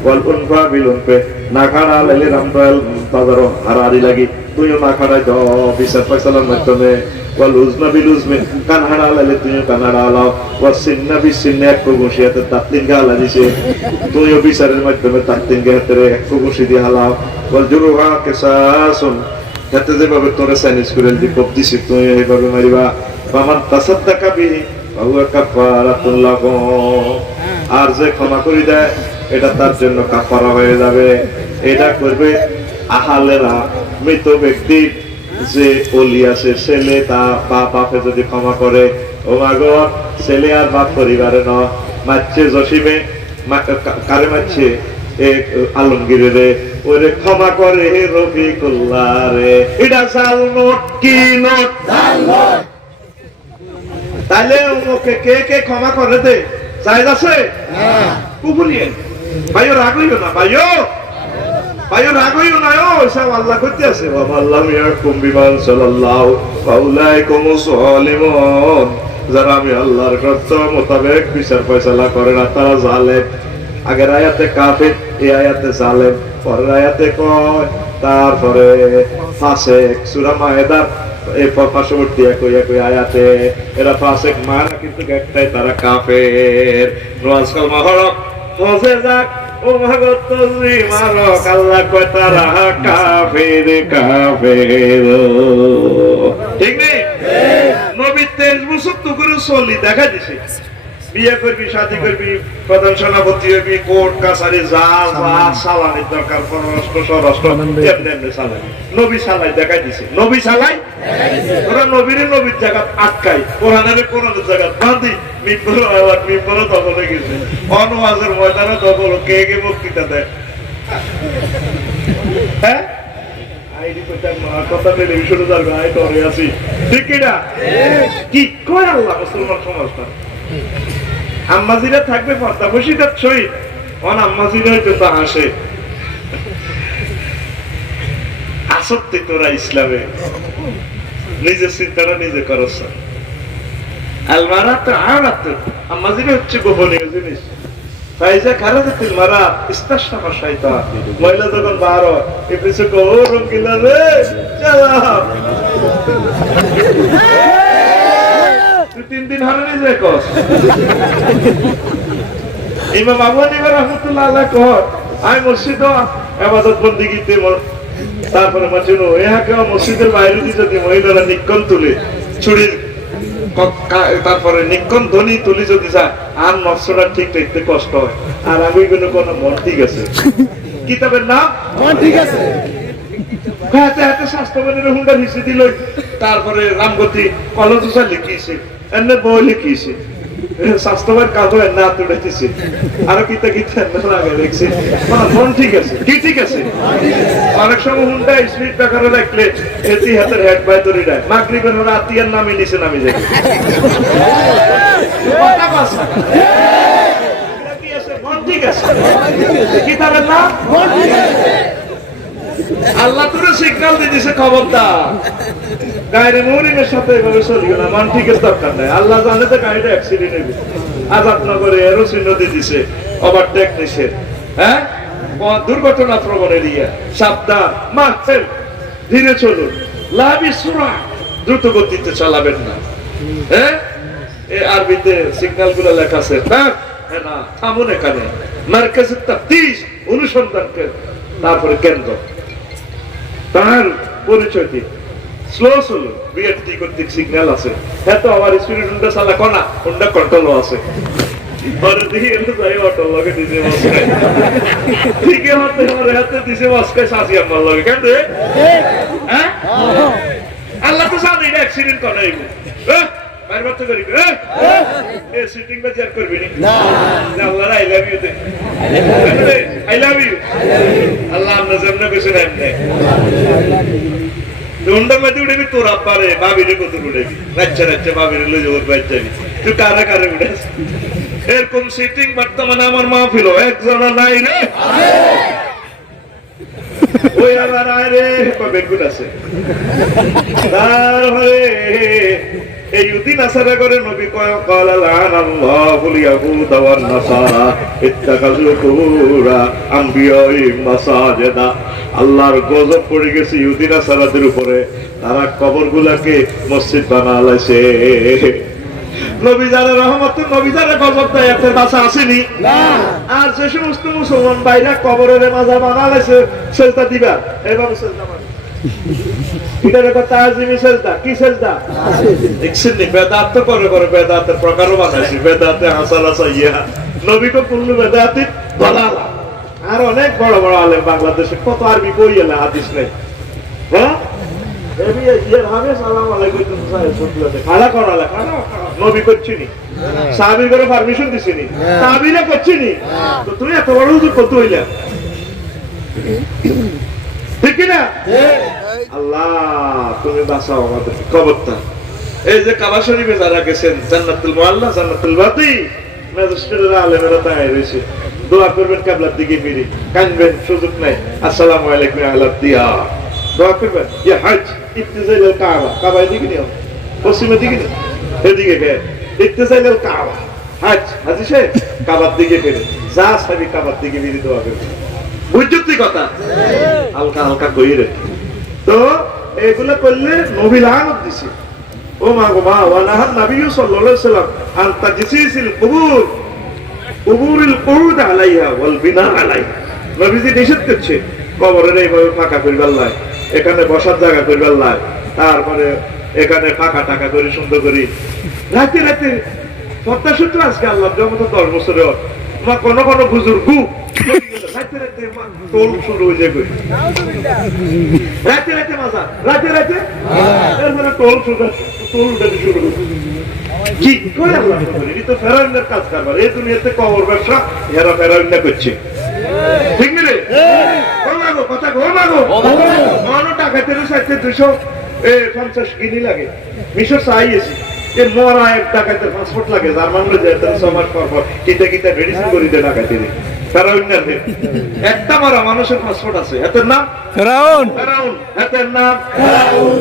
ওয়াল উনফা বিল উনফে, না খাড়া লাইলে রামদাল বাজারও হারাহারি লাগি, তুইও না খাড়াই দাও বিচার ফয়সালার মাধ্যমে। ওয়াল উজনা বিল উজমে, কান হারা লাইলে তুইও কান হারা হালাও। ওয়াল সিন্না বিল সিন্নে, এক ঘুষি হাতে তাত্তিন গা হালা দিছে, তুইও বিচারের মাধ্যমে তাত্তিন গা হাতে এক ঘুষি দিয়ে হালাও। ওয়াল জুরুহা কিসাসুন, যাতে যেভাবে তোরে সাইনিস করে কোপ দিছি তুই এইভাবে মারিবা। ফামান তাসাদ্দাকা বিহি ফাহুয়া কাফারাতুন লাহু, আর যে ক্ষমা করে দেয় এটা তার জন্য কাফারা হয়ে যাবে। এটা করবে আহালেরা, মৃত ব্যক্তির যে ওলি আছে, ছেলে তা বাপে যদি ক্ষমা করে, ও মাগো ছেলে আর বাপ পরিবারে ন মারছে জসিমে, কারে মারছে আলমগীরে রে, ওরে ক্ষমা করে রফিকুল্লাহ রে। এটা জাল নোট, কি নোট? তাইলে ওকে কে কে ক্ষমা করে দে, জায়েজ আছে? কুবুলিয়ে ভাইও রাগ হইও না, ভাইও রাগ হইও না, ও সব আল্লাহ করতে আছে। বাবা আল্লাহ ইয়াকুম বিমান সাল্লাল্লাহু আলাইকুমুস সালিমুন, যারা আমি আল্লাহর কথা মোতাবেক বিচার ফয়সালা করে না তারা জালেম। আগের আয়াতে কাফির, এই আয়াতে জালেম, পরের আয়াতে কয় তারপরে ফাসিক। সূরা মায়েদার এই পার্শ্ববর্তী একই আয়াতে এরা ফাসিক মানা, কিন্তু একটাই, তারা কাফের। নওয়াজ কালমা হরক হজে যাক, ও ভাগত তসবি মারক, আল্লাহ কয় তারা কাফের কাফের। ঠিক নেই? নবী 23 বছর তো করে চলি দেখা দিছে, বিয়ে করবি, শাদী করবি, প্রধান সেনাপতি হবি, কোর্ট কাছারি যা যা চালানির দরকার, পররাষ্ট্র স্বরাষ্ট্র এমনি চালাই, নবী চালাই দেখাই দিছে। নবী চালাই, ওরা নবীরে নবীর জায়গা আটকাই, কোরআনের কোরআনের জায়গা বাঁধি, মিম্বরও দখলে গেছে, অনওয়াজের ময়দানে দখল, কে কে বক্তৃতা দেয়। হ্যাঁ কথা টেলিভিশনে যাবে, আই করে আছি, ঠিক কিনা? কি কয় আল্লাহ মুসলমান সমাজটা? আম্মাজিরা থাকবে পর্দা বসিটার শহীদ, অন আম্মাজিরা হয়তো তা আসে। আসত্তি তোরা ইসলামে নিজের চিন্তাটা নিজে করছ। আলমারা তো আওরাত, আম্মাজিরা হচ্ছে গোপনীয় জিনিস। ফাইজা খারাজাতিল মারাত ইস্তাশাফা শাইতান, মহিলা যখন বার হয় এ পিছে কো রঙ্গিলা রে চালা 3 দিন হারে নিজে কস। ইমাম আবু হানিফা রাহমাতুল্লাহ আলাইহি কয়, আমি মসজিদে ইবাদত বন্দেগীতে, তারপরে মাঝুনো এহাকে মসজিদের বাইরে দিয়ে যদি মহিলারা নিকন তুলে ছুরি, তারপরে নিকন ধ্বনি তুলি যদি যায়, আর নকশাটা ঠিক রাখতে কষ্ট হয়। আর আমি কোন মন ঠিক আছে, কিতাবের নাম মন ঠিক আছে, হাতে হাতে স্বাস্থ্যবানের হুন্ডা হিসেবে দিল, তারপরে রামগতি কলজা লিখিয়েছে, এমনি বই লিখিয়েছে, স্বাস্থ্যবান কাগজ না তুলেছে, আরো কিতা কিতা লাগে দেখছে, মন ঠিক আছে, কি ঠিক আছে। অনেক সময় হুন্ডা স্পিড ব্রেকারে রাখলে এটি হাতের হেড বাই ধরে দেয়, মাগরিবের ওরা আতিয়ার নামে নিচে নামে যায়। মন ঠিক আছে, কিতাবের নাম মন ঠিক আছে। আল্লাহ তোরে সিগন্যাল দিয়ে দিছে, খবরদার গাড়ি মরিমের সাথে এভাবে চলিও না, মান ঠিক দরকার নাই। আল্লাহ জানে তো গাড়িটা অ্যাক্সিডেন্ট হবে। আজাদনগরে এরও চিহ্ন দিয়ে দিছে, ওভারটেক নিষেধ, হ্যাঁ দুর্ঘটনা প্রবণ এরিয়া, সাবধান, মাহফিল ধীরে চলুন, লাভি সুরা, দ্রুত গতিতে চালাবেন না। হ্যাঁ আরবিতে সিগন্যাল গুলো লেখা আছে, না থামুন এখানে, মার্কাজে তাফতিশ অনুসন্ধান কেন্দ্র, তারপরে কেন্দ্র, তার পরিচয় দিন, স্লো চলুন, বিআরটি কর্তৃক সিগন্যাল আছে। হ্যাঁ তো আমার স্পিড হুন্ডা চালা কনা, হুন্ডা কন্ট্রোলও আছে। আল্লাহ তো জানে অ্যাক্সিডেন্ট করে, উন্ডার মাঝে উঠেবি তোর আব্বারে ভাবিরে কত উঠেবি রাচ্চা রাচ্চা ভাবিরে লই যাবো বাচ্চাবি তুই কারে কারে উঠেছ এরকম সিটিং বর্তমানে আমার মাহফিল একজন নাই রে ওই আবার আয় রে বেগুন আছে তারপরে এই ইহুদি নাসারা করে নবী কয় ক্বালা লানাল্লাহুল ইয়াহুদা ওয়ান নাসারা ইত্তাখাযু কুবুরা আমবিয়াইহিম মাসাজিদা আল্লাহর গজব পড়ে গেছে ইহুদি নাসারাদের উপরে তারা কবরগুলোকে মসজিদ বানালাইছে নবী যারা রহমত নবী যারা গজব দেয় এত বাসা আসেনি না আর যে সমস্ত মুসলমান ভাইরা কবরের মাজার বানালাইছে সেজদা দিবা এভাবে সেজদা মানে এটার একটা তাজিমি সেজদা কি সেজদা দেখছেন নি বেদাত তো করে বেদাতের প্রকারও বানাইছে বেদাতে হাসাল হাসাইয়া নবী তো কুল্লু বেদাতি দালালা আর অনেক বড় বড় আলেম বাংলাদেশে কত আরবি বই এলা হাদিস নেই হ্যাঁ এবি ইয়ার হবে সালাম আলাইকুম সাহেব খালা করালা খালা নবী করছিনি সাহাবীর করে পারমিশন দিছিনি সাহাবীরা করছিনি তো তুমি এত বড় হুজুর কত হইলা ঠিক কি না আল্লাহ তুমি বাঁচাও আমাদের কবরটা এই যে কাবা শরীফে যারা গেছেন জান্নাতুল মুআল্লা জান্নাতুল বাতি ম্যাজিস্ট্রেটরা আলেমেরা তাই রয়েছে দোয়া করবেন কিবলার দিকে ফিরে কাঁদবেন সুযোগ নাই আসসালামু আলাইকুম আহলাদ দিয়ার দোয়া করবেন ইয়া হজ ইত্তিজাইল কাবা কাবা দিকে নিও পশ্চিমের দিকে নিও এদিকে গে ইত্তিজাইল কাবা হজ হাজি সাহেব কাবার দিকে ফিরে যা সাবি কাবার দিকে ফিরে দোয়া করবেন বুঝতে কথা হালকা হালকা কইরে তো এগুলা করলে নবী লানত দিছে ও মা গো মা ওয়ানাহান নবী সাল্লাল্লাহু আলাইহি ওয়াসাল্লাম আন তাজসিসিল কুবুর কুবুরিল কুউদ আলাইহা ওয়াল বিনা আলাইহা নবীজি নিষেধ করছে কবরের এইভাবে ফাঁকা করিবার লাই এখানে বসার জায়গা করিবার লাই তারপরে এখানে ফাঁকা টাকা করে সুন্দর করে রাতে রাতে পদ্মা সূত্র আজকে আল্লাহ জমত 10 বছরে মা কোন কোন বুজুর্গ রাতে রাতে টোল শুরু হয়ে যাবে রাতে রাতে মাজা রাতে রাতে এরপরে টোল শুরু শুরু কি করে আল্লাহ করে এটা তো ফেরাউনের কাজ করবার এই দুনিয়াতে কবর ব্যবসা এরা ফেরাউন করছে ঠিক না রে মাগো কথা গো মাগো মানো টাকা 250 গিনি লাগে মিশর চাইয়েছি এর মরা এক টাকাতে পাসপোর্ট লাগে জার্মানলে যেতে 6 মাস পর কিটা কিটা মেডিসিন করে দেন টাকাতে ফেরাউন না একটা মারা মানুষের পাসপোর্ট আছে এটার নাম ফেরাউন ফেরাউন এটার নাম ফেরাউন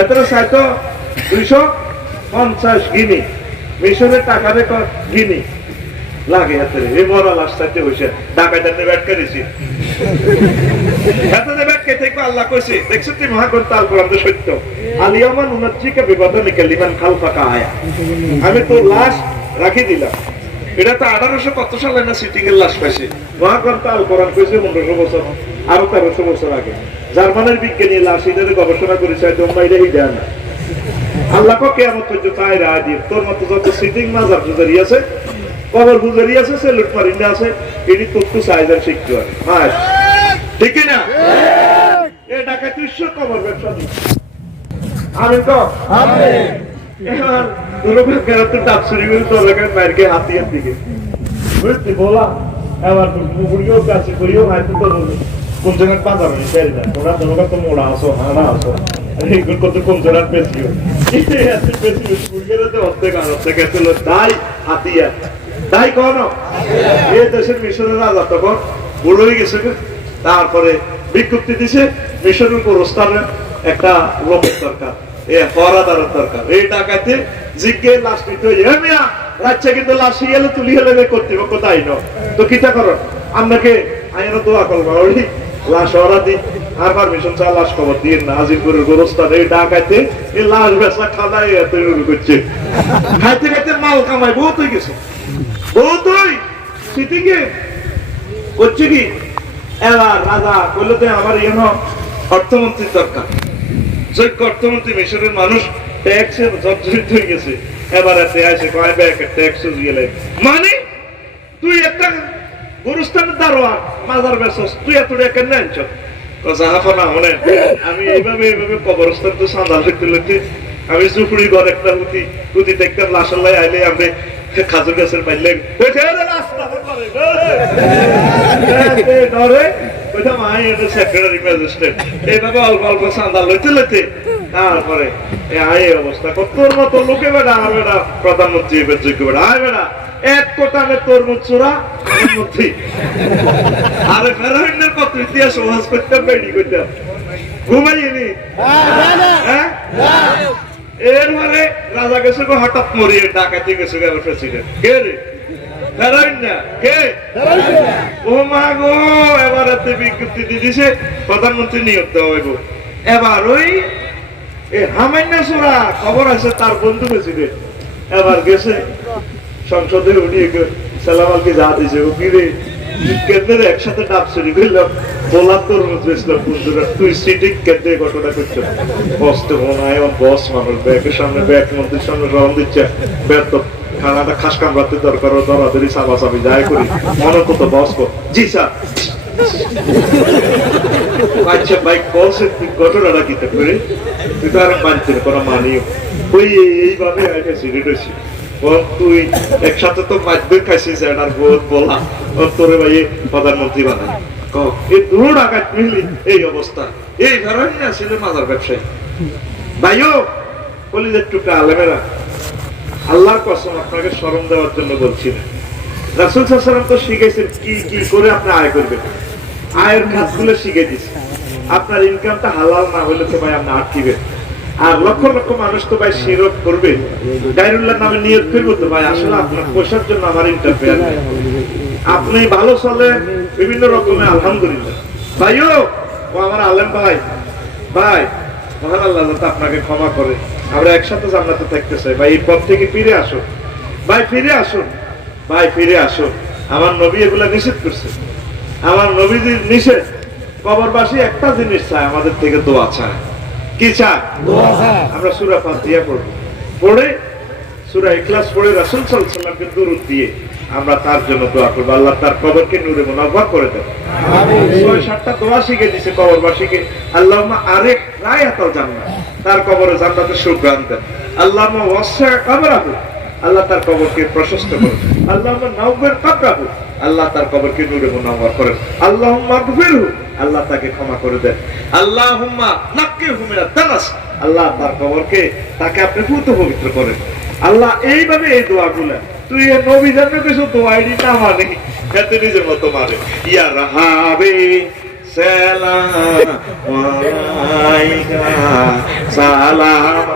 এটার সাইতো 250 গিনি মিশরের টাকা রে গিনি লাগে হাতে এই মরা লাশ সাথে হইছে ডাকাইতে ব্যাট করেছি হাতে ব্যাট কে থেকে আল্লাহ কইছে দেখছো কি মহাগ্রন্থ আল কোরআন তো সত্য আলিয়ামান উনাজ্জিকা বিবাদানিকা লিমান খালফাকা আয়া আমি তো লাশ রাখি দিলাম এটা তো 1800 কত সালে না সিটিং এর লাশ পাইছে মহাগ্রন্থ আল কোরআন কইছে 1500 বছর আর 1300 বছর আগে জার্মানের বিজ্ঞানী লাশ এটারে গবেষণা করেছে তোমরা এটাই দেন না আল্লাহ কো কিয়ামত পর্যন্ত আয় রায় দিয়ে তোর মত যত সিটিং মাজার গুজারি আছে কবর গুজারি আছে সে লুটমারিন্ডা আছে এটি তত্ত্ব সাইজার শিখতে হয় হ্যাঁ ঠিক না এই ঢাকা 300 কবর ব্যবসা আমিন তো আমিন এখন দুরবে কেরাতে ডাকসুরি করে তো লাগে মারকে হাতিয়ার দিকে বুঝতে বলা এবার মুগুরিও কাছে করিও হয়তো তো কোন জায়গায় বাজার নেই ফেল না তোরা তোরা তো মোড়া আসো হানা আসো এইগুলো কত কম জায়গার পেছিও এই আছে পেছিও মুগুরিতে হতে কারণ থেকে চলো তাই হাতিয়া তাই কোন এই দেশের মিশরের রাজা তখন বুড়ো হয়ে গেছে তারপরে বিজ্ঞপ্তি দিছে মিশরের গোরস্থানে একটা লোকের দরকার এ ফরাদারের দরকার এই টাকাতে জিজ্ঞে লাশ নিতে হয়ে যাবে মিয়া রাজ্যে কিন্তু লাশ গেলে তুলি হলে কর্তৃপক্ষ তাই ন তো কিটা করো আপনাকে আইন দোয়া করবো ওই লাশ ওরা দিন আর পারমিশন চা লাশ খবর দিয়ে না আজিমপুরের গোরস্থানে এই ডাকাইতে এই লাশ বেচা খাদাই তৈরি করছে খাইতে খাইতে মাল কামাই বহুত হয়ে গেছে বহুতই সিটিকে করছে কি এবার রাজা বললো তো আমার ইয়ে অর্থমন্ত্রীর দরকার যোগ্য অর্থমন্ত্রী মিশরের মানুষ ট্যাক্সে জর্জরিত হয়ে গেছে এবার এতে আসে কয় ব্যাগ ট্যাক্স গেলে মানে তুই একটা গুরুস্থানের দারোয়ান মাজার বেসস তুই এত টাকা কেন আনছ জাহাফানা হলে আমি এইভাবে কবরস্থান তো সাঁদাল দেখতে লাগছে আমি জুপুরি ঘর একটা হুতি দেখতাম লাশাল্লাই আইলে আমি খাজুর গাছের পাইলে ওইটা আই এটা সেক্রেটারি ম্যাজিস্ট্রেট এইভাবে অল্প অল্প চাঁদা লইতে লইতে তারপরে আই অবস্থা তোর মতো লোকে বেড়া আর বেড়া প্রধানমন্ত্রী এবার যোগ্য বেড়া আয় বেড়া এক কোটানে তরমুজ চোরা প্রধানমন্ত্রী আরে ফেরাইনের কত ইতিহাস ওয়াজ করতে বেড়ি করতাম ঘুমাইনি হ্যাঁ এরপরে রাজা গেছে গো হঠাৎ মরিয়ে ডাকাতি গেছে গো প্রেসিডেন্ট কে রে ফেরাইন না কে ও মা গো এবার এতে বিজ্ঞপ্তি দিয়ে দিছে প্রধানমন্ত্রী নিয়োগ দেওয়া হইব এবার ওই হামাইনা চোরা খবর আছে তার বন্ধু প্রেসিডেন্ট এবার গেছে সংসদে উনি সালামালকে যা দিছে ও কি রে কেন্দ্রের একসাথে ডাব চুরি করলাম বলার তরমুজ বেসলাম বন্ধুরা তুই সিটিং কেন্দ্রে ঘটনা করছো বস তো মনে বস মানুষ ব্যাগের সামনে ব্যাগ মন্ত্রীর সামনে রওন দিচ্ছে ব্যাগ তো খানাটা খাস কামড়াতে দরকার দরাদরি চাপাচাপি যাই করি মনে তো বস কো জি স্যার আচ্ছা ভাই বলছে তুই ঘটনাটা কি করে তুই তো আর মানছি না কোনো মানিও ওই এইভাবে আগে সিরিট হয়েছি তুই একসাথে তো মাধ্যমিক খাইছিস আর বহুত বলা তোরে ভাই প্রধানমন্ত্রী বানাই এই দুটো ডাকাত মিলি এই অবস্থা এই ধরনের ছিল মাজার ব্যবসায়ী ভাইও বলি যে একটু আলেমেরা আল্লাহর কসম আপনাকে স্মরণ দেওয়ার জন্য বলছি না রাসূল সাল্লাল্লাহু আলাইহি ওয়াসাল্লাম তো শিখাইছেন কি কি করে আপনি আয় করবেন আয়ের খাতগুলো শিখিয়ে দিচ্ছে আপনার ইনকামটা হালাল না হলে তো ভাই আপনি আটকিবেন আর লক্ষ লক্ষ মানুষ তো ভাই শিরক করবে গায়রুল্লাহর নামে নিয়ত করবো তো ভাই আসলে আপনার পয়সার জন্য আমার ইন্টারফেয়ার নেই আপনি ভালো চলে বিভিন্ন রকমের আলহামদুলিল্লাহ ভাইও ও আমার আলেম ভাই ভাই মহান আল্লাহ যাতে আপনাকে ক্ষমা করে আমরা একসাথে জান্নাতে থাকতে চাই ভাই এই পথ থেকে ফিরে আসুন ভাই ফিরে আসুন ভাই ফিরে আসুন আমার নবী এগুলা নিষেধ করছে আমার নবীজির নিষেধ কবরবাসী একটা জিনিস চায় আমাদের থেকে দোয়া চায় কি চায় আমরা সূরা ফাতিহা পড়ব পড়ে সূরা ইখলাস পড়ে রাসূল সাল্লাল্লাহু আলাইহি ওয়াসাল্লামকে দরুদ দিয়ে আমরা তার জন্য দোয়া করব আল্লাহ তার কবরকে নূরে মুনাওয়ার করে দেন আমিন 6-7টা দোয়া শিখিয়ে দিয়েছে কবরবাসীকে আল্লাহুম্মা আরিক রায়াতাল জান্নাহ তার কবরে জান্নাতের সুঘ্রাণ দেন আল্লাহুম্মা ওয়াসসি কবরাহু আল্লাহ তার কবরকে প্রশস্ত করুন আল্লাহুম্মা নাওয়ির কবরাহু আল্লাহ তার কবরকে নূরে মুনাওয়ার করেন আল্লাহুম্মা গফিরহু আল্লাহ তাকে ক্ষমা করে দেন আল্লাহুম্মা নাক্কিহু মিনাদ দানাস আল্লাহ তার কবরকে তাকে আপনি পবিত্র করেন আল্লাহ এইভাবে এই দোয়াগুলো তুই এই নবী জানলে কিছু দোয়াইনি না মানে এতে নিজের মতো মানে ইয়া রাহাবে সালাম আলাইকা সালাম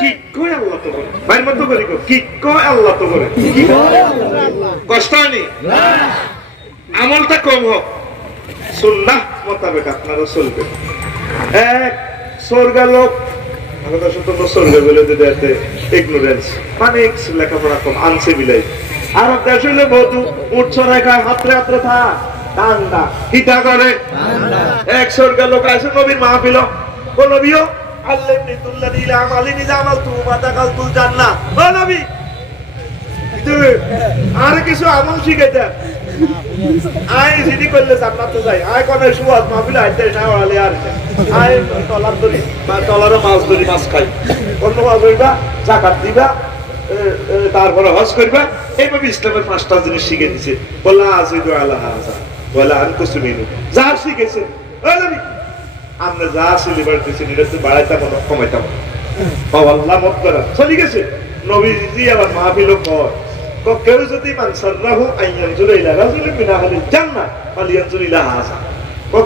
কি কই আল্লাহ তো করে ভাই মত করি কি কই আল্লাহ তো করে কি কষ্ট নেই না আমলটা কম হোক সুন্নাহ মোতাবেক আপনারা চলবেন এক স্বর্গা লোক আমাদের শুধু স্বর্গ বলে দিতে ইগনোরেন্স মানে লেখাপড়া কম আনছে বিলাই আর দেশ হইলে বধু উঠছ রেখা হাতরে হাতরে থা ঠান্ডা কিটা করে এক স্বর্গা লোক আছে নবীর মাহফিল ও নবীও আল্লাহনি তুল্লানি ইলা আমালিনি জামাল তু মাতাকাল তুল জান্নাহ ও নবী তুই আর কিছু আমল শিখাইতে আয় জিডি করলে জান্নাতে যাই আয় কোন সুয়াদ মাহফিল আইতে না ওয়ালে আর আয় টলার ধরি বা টলারে মাছ ধরি মাছ খাই অন্য মাছ হইবা যাকাত দিবা তারপরে হজ করবা এইভাবে ইসলামের 5টা জিনিস শিখে দিয়েছে বলা আজিদু আলা হাযা ওয়ালা আনকুসমিনু যা শিখেছে ওই নবী আমরা যা সিলিবার দিয়েছি এটা তো বাড়াইতাম না কমাইতাম ও আল্লাহ মত করা চলে গেছে নবীজি আবার মাহফিল কর কেউ যদি মানসাররাহু আইয়ানজুর ইলা রাজুলিন মিন আহলিল জান্নাহ ফালিয়ানজুর ইলা হাযা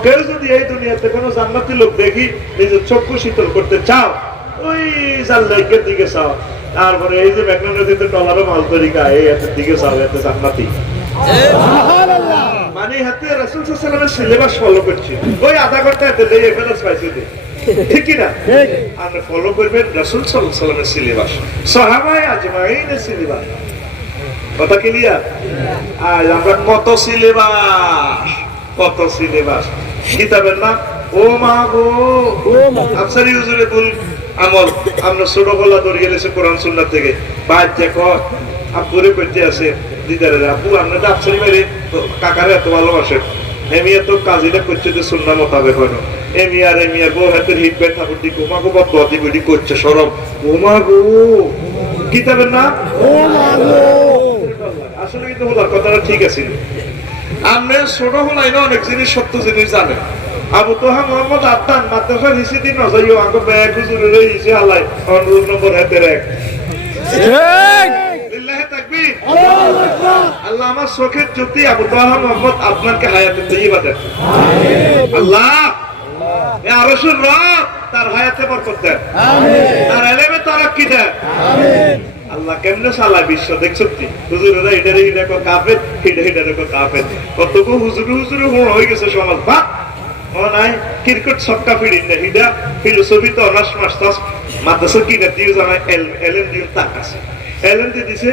কেউ যদি এই দুনিয়াতে কোনো জান্নাতি লোক দেখি নিজের চক্ষু শীতল করতে চাও ওই জাল্লাইকের দিকে চাও তারপরে এই যে মেঘনা নদীতে টলারও মাছ ধরি খায় এই হাতের দিকে চাও এতে জান্নাতি সুবহানাল্লাহ মানে হাতে রাসূল সাল্লাল্লাহু আলাইহি ওয়াসাল্লামের সিলেবাস ফলো করছি ওই আধা ঘন্টা এতে দেই এখানে পাইছি দে ঠিক কি না ঠিক আপনি ফলো করবেন রাসূল সাল্লাল্লাহু আলাইহি ওয়াসাল্লামের সিলেবাস সাহাবায়ে আজমাইনের সিলেবাস কথা ক্লিয়ার আজ আমরা কত সিলেবাস কিতাবের নাম ও মা গো আফসারি হুজুরে বল আমল আমরা ছোটবেলা ধরে গেছে কোরআন সুন্নাহ থেকে বাইরে দেখো আব্বুরে পেটে আছে দিদারে আব্বু আমরা তো আফসারি বাইরে কাকারে এত ভালোবাসে এমিয়া তো কাজীটা করছে যে সুন্নাহ মোতাবেক হয় না এমিয়া গো হাতের হিট ব্যথা করতে ঘুমাগো বদুয়াতি বডি করছে সরব ও মা গো কিতাবের নাম ও মা গো আসলে কিন্তু হলো কথাটা ঠিক আছে আপনি ছোট হলাই না অনেক জিনিস সত্য জিনিস জানেন। আবু তোহা মোহাম্মদ আদনান মাদ্রাসার হিসি দিন নজাইও আঙ্কো ব্যাগ হুজুরের হিসি হালাই রোল নম্বর হাতে রাখ। লিল্লাহি তাকবীর, আল্লাহু আকবার। আল্লাহ আমার চোখের জ্যোতি আবু তোহা মোহাম্মদ আদনানকে হায়াতে তাইয়্যিবা দেন। আল্লাহ এ আরশের রব তার হায়াতে বরকত দেন, আমিন। তার ইলমে তারাক্কি দেন, আমিন। আল্লাহ কেমনে চালায় বিশ্ব দেখছতি। হুজুরেরা এটারে এটা কো কাফের, এটারে কো কাফের, কতকো হুজুরে হয়ে গেছে সমাজ। বাহ নাই ক্রিকেট ছক্কা ফিরিন না হিডা ফিলোসফি তো অনার্স মাস্টার্স মাদ্রাসা কিনা দিও জানায় এলএম দিও তার কাছে এলএম দিয়ে দিছে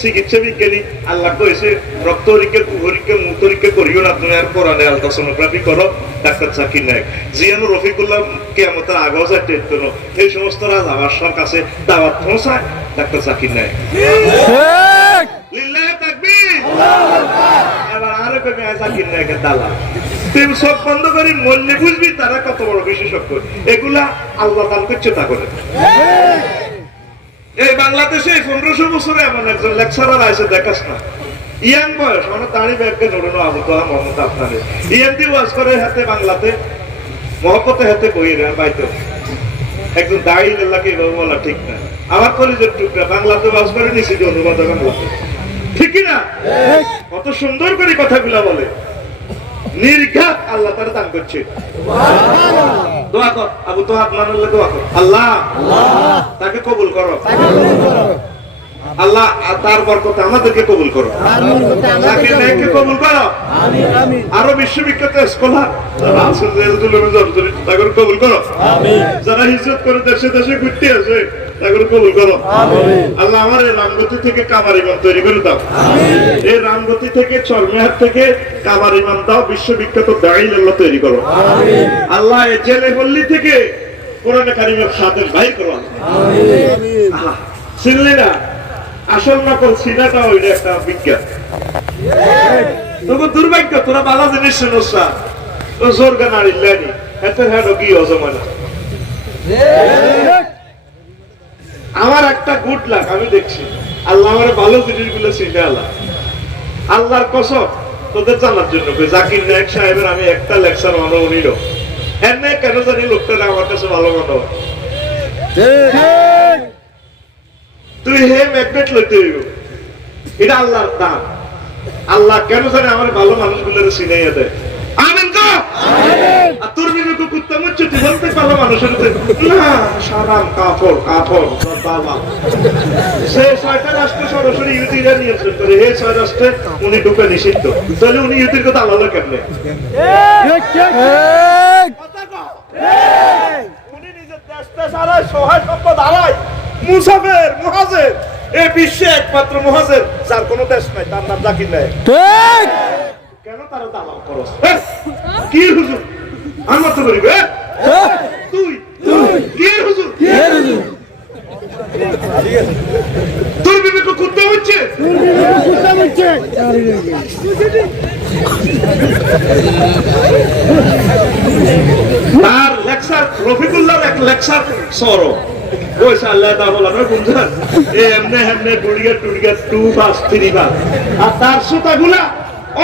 চিকিৎসা বিজ্ঞানী। আল্লাহ কইছে রক্ত পরীক্ষা কুহরীক্ষা মুখ পরীক্ষা করিও না দুনিয়ার কোরআনে আলট্রাসোনোগ্রাফি করো ডাক্তার জাকির নায়েক। জিয়ানুর রফিকুল্লাহ কিয়ামতের আগেও যায় টেট করো। এই সমস্ত রাজ আমার কাছে দাওয়াত পৌঁছায় ডাক্তার জাকির নায়েক। লিল্লাহি তাকবীর, আল্লাহু আকবার। এবার আরো কবি জাকির নায়েকের দালাল তুই সব বন্ধ করি মল্লে বুঝবি তারা কত বড় বিশেষজ্ঞ। এগুলা আল্লাহ দান করছে তা করে। এই বাংলাদেশে 1500 বছরে এমন একজন লেকচারার আছে দেখাস না, ইয়াং বয়স মানে তারই ব্যাগকে নড়ানো আবু তোহা মোহাম্মদ আদনানের ইয়ান্তি ওয়াজ করে হাতে বাংলাতে মহব্বতে হাতে বইয়ে দেন বাইতে। একজন দায়ী আল্লাহকে এভাবে বলা ঠিক না। আমার কলেজের টুকরা বাংলাতে ওয়াজ করে নিছি যে অনুবাদ বাংলাতে, ঠিক না? কত সুন্দর করে কথাগুলা বলে, নির্ঘাত আল্লাহ তারা দান করছে। দোয়া কর আবু তোহা আদনানের দোয়া কর, আল্লাহ তাকে কবুল করো, আল্লাহ তার বরকতে আমাদেরকে কবুল করো, জাকির নায়েককে কবুল করো, আরো বিশ্ববিখ্যাত স্কলার যারা আছেন তাদের কবুল করো, যারা হিজরত করে দেশে দেশে ঘুরতে আছে তাদের কবুল করো। আল্লাহ আমার এই রামগতি থেকে কামার ইমাম তৈরি করে দাও, এই রামগতি থেকে চরমেহাট থেকে কামার ইমাম দাও, বিশ্ববিখ্যাত দাঈ আল্লাহ তৈরি করো। আল্লাহ এই জেলে পল্লী থেকে কোরআনে কারিমের খাদেম বাইর করো। চিনলি না আসল নকল সিনাটা ওইটা একটা বিজ্ঞান। তবু দুর্ভাগ্য তোরা বালা জিনিস শুনোস না, তো জোর গান আড়িল্লানি এত হ্যাঁ কি অজমানা। আমার একটা গুড লাক আমি দেখছি আল্লাহ আমার ভালো জিনিসগুলো চিনে আল্লাহ আল্লাহর কসম তোদের জানার জন্য। জাকির নায়েক সাহেবের আমি একটা লেকচার মনে উনিল এমনি কেন জানি লোকটা আমার কাছে ভালো মনে হয়। তুই হে ম্যাগনেট লইতে হইব, এটা আল্লাহর দান। আল্লাহ কেন জানে আমার ভালো মানুষগুলোর চিনাইয়া দেয়। আমিন গো, আমিন। আর তোর বিবেকে কুত্তা মুচ্ছে তুই বলতে ভালো মানুষের না সারাম কাপড় কাপড় বাবা। সে 6টা রাষ্ট্র সরাসরি ইহুদিরা নিয়ন্ত্রণ করে, হে 6 রাষ্ট্রে উনি ঢুকে নিষিদ্ধ, তাহলে উনি ইহুদির কথা আলাদা কেমনে? উনি নিজের দেশটা সারা সহায় সম্পদ হারায় মুসাফির মুহাজির, এই বিশ্বে একমাত্র মুহাজির যার কোনো দেশ নাই, তার নাম জাকির নায়েক। ঠিক কেন তারা দালাল করস? কি হুজুর আমার তো করিবে তুই কি হুজুর তোর বিবেক কুত্তা হচ্ছে তার লেকচার রফিকুল্লাহর এক লেকচার সরো ওইসা আল্লাহ তা বলা নয় বুঝলেন এমনি এমনি টুড়িয়া টুড়িয়া 2 পাস 3 পাস। আর তার শ্রোতাগুলা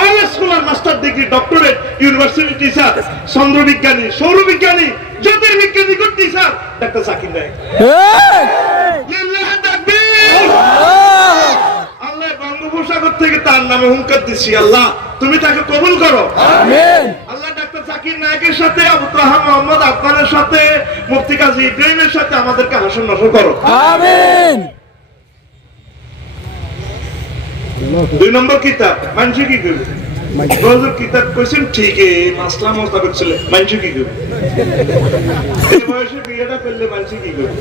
all scholar master degree doctorate university teacher চন্দ্রবিজ্ঞানী সৌরবিজ্ঞানী জ্যোতির্বিজ্ঞানী টিচার ডাক্তার জাকির নায়েক। লিল্লাহি তাকবীর, আল্লাহ বঙ্গোপসাগর থেকে তার নামে হুঙ্কার দিচ্ছি, আল্লাহ তুমি তাকে কবুল করো, আমিন। আল্লাহ ডাক্তার জাকির নায়েকের সাথে আবু তোহা মোহাম্মদ আদনানের সাথে মুফতি কাজী ইব্রাহিমের সাথে আমাদেরকে হাসন নসর করো, আমিন। 2 নম্বর কিতাব মানছি কি করবে নজর কিতাব কইছেন ঠিকই মাসলা মস্তা করছিল মানছি কি করবে এই বয়সে বিয়েটা করলে মানছি কি করবে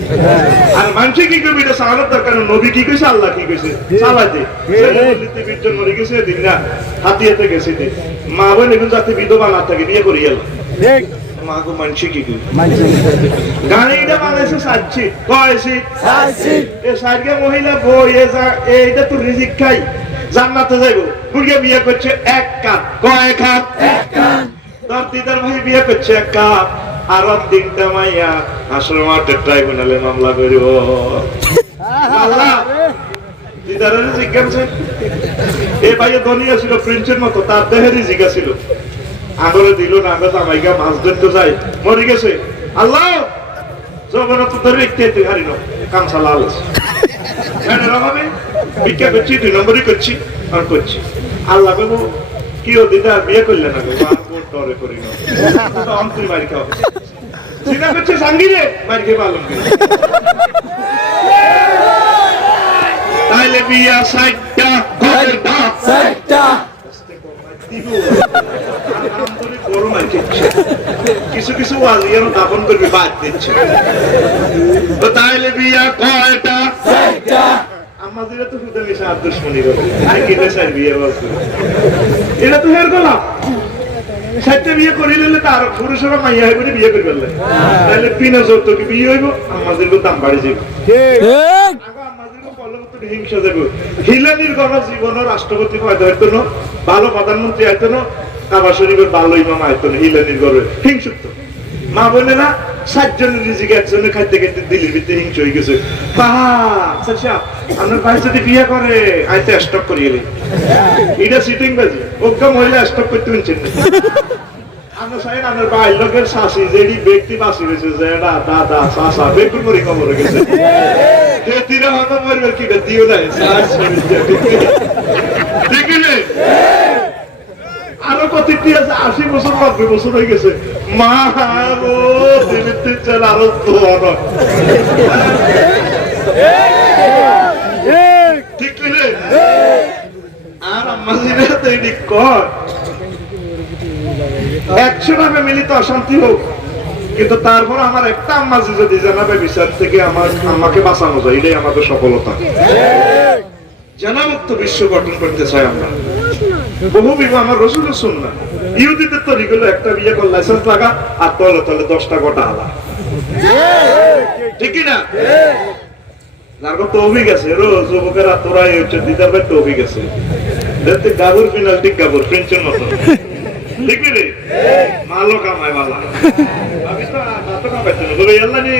আর মানছি কি করবে এটা সালাত দরকার নবী কি কইছে আল্লাহ কি কইছে সালাতে ছেলেতে বিজন মরে গেছে দিন না হাতিয়াতে গেছে দিন মা বোন এখন যাতে বিধবা না থাকে বিয়ে করি গেল ঠিক মাগো মানছি কি করবে মানছি গাড়িটা বানাইছে সাচ্ছি কইছি সাচ্ছি এই সাইডে মহিলা বই এইটা তো রিজিক খাই জান্নাতে যাইবো বুড়িয়া বিয়ে করছে 1 কাপ কয় কাপ 1 কাপ তোর দিদার ভাই বিয়ে করছে 1 কাপ আর দিনটা মাইয়া আসলে মাঠে ট্রাইব্যুনালে মামলা করিব আল্লাহ দিদারের জিজ্ঞাসা এই ভাইয়া ধনিয়া ছিল প্রিন্সের মতো, তার দেহেরই জিজ্ঞাসা ছিল। আগরে দিল না, আমরা জামাইকা মাছ ধরতে যাই, মরে গেছে। আল্লাহ যখন তো ধরে একটু হারি না কাঁচা লাল আছে হবে ভিক্ষা করছি, 2 নম্বরই করছি আর করছি। আল্লাহ বাবু কি ও দিদা বিয়ে করলে না গো, ডরে করি না তুই বাড়ি খাও চিনা করছে সাঙ্গিরে বাড়ি খেয়ে পালন করে। তাইলে বিয়া 60টা কয়টা 60টা কিছু কিছু ওয়াজিয়ার দাপন করবে বাদ দিচ্ছে। তো তাইলে বিয়া কয়টা 60টা আমাদের তো ফুটে মিশে আদর্শমণি করে আইকিতে চাই বিয়ে বলছে এটা তো হের গলা 60টা বিয়ে করে নিলে তার পুরুষরা মাইয়া হয়ে করে বিয়ে করে ফেললে তাহলে বিনা যৌতুকে বিয়ে হইব, আমাদের দাম বাড়ি যাবে। হিংসা দেব হিলানির গণ জীবন রাষ্ট্রপতি পয়দা হইতো না, ভালো প্রধানমন্ত্রী হইতো না, কাবা শরীফের ভালো ইমাম হইতো না, হিলানির গড়ে হিংসুক্ত মা বলে না 60 জনের রিজিকে একজনের খাইতে খাইতে দিল্লির ভিতরে হিংস হয়ে গেছে। আপনার ভাই যদি বিয়ে করে আইতে স্টক করিয়ে এটা সিটিং বাজি ওকে মহিলা স্টক করতে পারছেন না। আমরা চাই আমার ভাই লোকের শাসি যেটি ব্যক্তি বাঁচি রয়েছে যে দাদা চাষা বেকুর করে খবর গেছে আরো কতটি আছে 80 বছর 90 বছর হয়ে গেছে মা আরো ঠিক আর আমাদের কর 100 নামে মিলিত অশান্তি হোক, কিন্তু তারপর আমার একটা আম্মাজি যদি জানাবে বিচার থেকে আমার আম্মাকে বাঁচানো যায়, এটাই আমাদের সফলতা। জানামুক্ত বিশ্ব গঠন করতে চাই আমরা। বহু বিবাহ আমার রসুলের সুন্নাহ। ইহুদিদের তরিগুলো একটা বিয়ে করে লাইসেন্স লাগা আর তলে তলে 10টা গোটা আলা, ঠিক না? যার তৌফিক আছে রোজ যুবকেরা তোরাই হচ্ছে দিদার ভাই তৌফিক আছে দেখতে গাবুর পেনাল্টি গাবুর ফ্রেঞ্চের মতো, ঠিক রে? মালো কামায় বালা আমি তো ভাত খাবাইছি না বলে আল্লাহ নি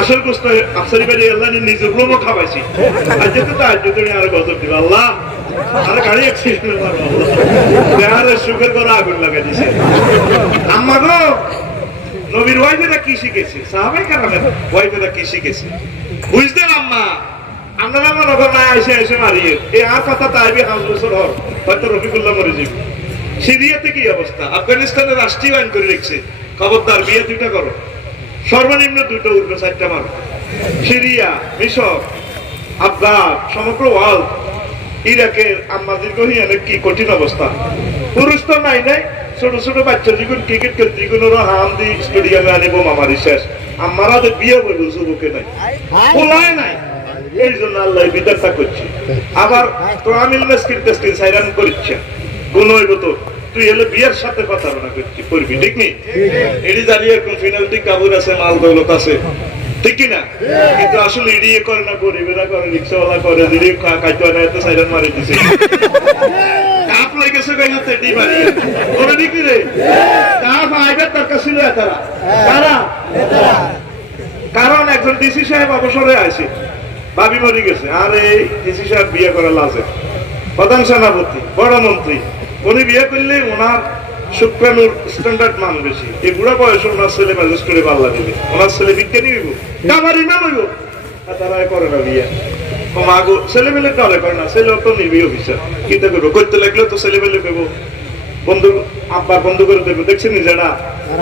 আসল গোস্ত আফসারি বাড়ি আল্লাহ নি নিজে ব্রহ্ম খাবাইছি আজ তো আজ তুমি আর গজব দিবা আল্লাহ আর গাড়ি অ্যাক্সিডেন্ট মারো আর সুগার করে আগুন লাগাই দিছে। আম্মা গো নবীর ওয়াইফেরা কি শিখেছে, সাহাবায়ে কেরামের ওয়াইফেরা কি শিখেছে বুঝতেন আম্মা? আমরা আমার নগর না এসে এসে মারিয়ে এই আর কথা তাইবি 5 বছর হর হয়তো রফিকুল্লাহ মরে যাবে। সিরিয়াতে কি অবস্থা? আফগানিস্তানের রাষ্ট্রীয় আইন করে রেখেছে খবরদার বিয়ে 2টা করো, সর্বনিম্ন 2টা উঠবে 4টা মারো। সিরিয়া, মিশর, আফগান, সমগ্র ওয়ার্ল্ড, ইরাকের আম্মাদের গহিয়ানের কি কঠিন অবস্থা। পুরুষ তো নাই নাই, ছোট ছোট বাচ্চা যখন ক্রিকেট খেলতে কোনো হাম দি স্টেডিয়ামে আনিব মামারি শেষ। আমারা তো বিয়ে বলব যুবকে নাই পোলায় নাই, এই জন্য আল্লাহ বিদারটা করছে। আবার তো আমিল মেসকিন টেস্কিন সাইরান করছে কোন হইব তো তুই হলে বিয়ের সাথে প্রতারণা করবি, ঠিক নেই? এটি জানিয়ে এরকম ফিনালটি কাবুর আছে, মাল দৌলত আছে, ঠিক কিনা? কিন্তু আসলে এড়িয়ে করে না, গরিবেরা করে, রিক্সাওয়ালা করে, যদি খাইতে হয় না এত সাইরান মারি দিছে কাপ লেগেছে গাইলে তেটি মারি ওরা ঠিক রে কাপ আইবার দরকার ছিল তারা কারা কারণ একজন ডিসি সাহেব অবসরে আছে, ভাবি মরে গেছে, আর এই ডিসি সাহেব বিয়ে করে লাজে প্রধান সেনাপতি বড় মন্ত্রী, উনি বিয়ে করলে ওনার শুক্রাণুর স্ট্যান্ডার্ড মান বেশি। এই বুড়া বয়সে ওনার ছেলে ম্যাজিস্ট্রেটে পাল্লা দিবে, ওনার ছেলে বিজ্ঞানী হইব, কামার ইমাম হইব, তারা করে না বিয়ে। মাগো ছেলে মেলে ডরে করে না, ছেলে তো নিবি অফিসার কিন্তু করবো করতে লাগলে তো ছেলে মেলে পেবো বন্ধু আব্বার বন্ধ করে দেবো। দেখছেন নিজেরা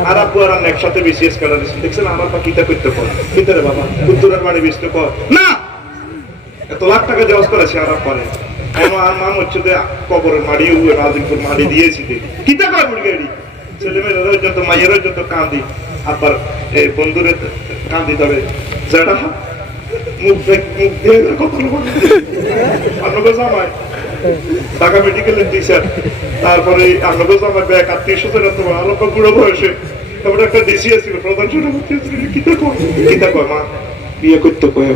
আর আব্বু আর একসাথে বিসিএস করা দিচ্ছেন, দেখছেন আমার পা কিতা করতে কর কিতারে বাবা উত্তরের বাড়ি বিসতে কর না, এত লাখ টাকা জজ করেছে আর পরে আমার মাম হচ্ছে যে কবরের মাড়ি রাজিকপুর মাড়ি দিয়েছি কিতা কয় বুড়ি গাড়ি ছেলে মেয়েরা যত মাইয়েরা যত কান্দি আব্বার এই বন্ধুরে কান্দি তবে যেটা ঢাকা মেডিকেলের টিচার, তারপরে আমার ব্যাগ আত্মীয় স্বজন তোমার আলোক বুড়ো বয়সে, তারপরে একটা ডিসি ছিল প্রধান সেনাপতি কিতা কয় মা বিয়ে করতে কয়ে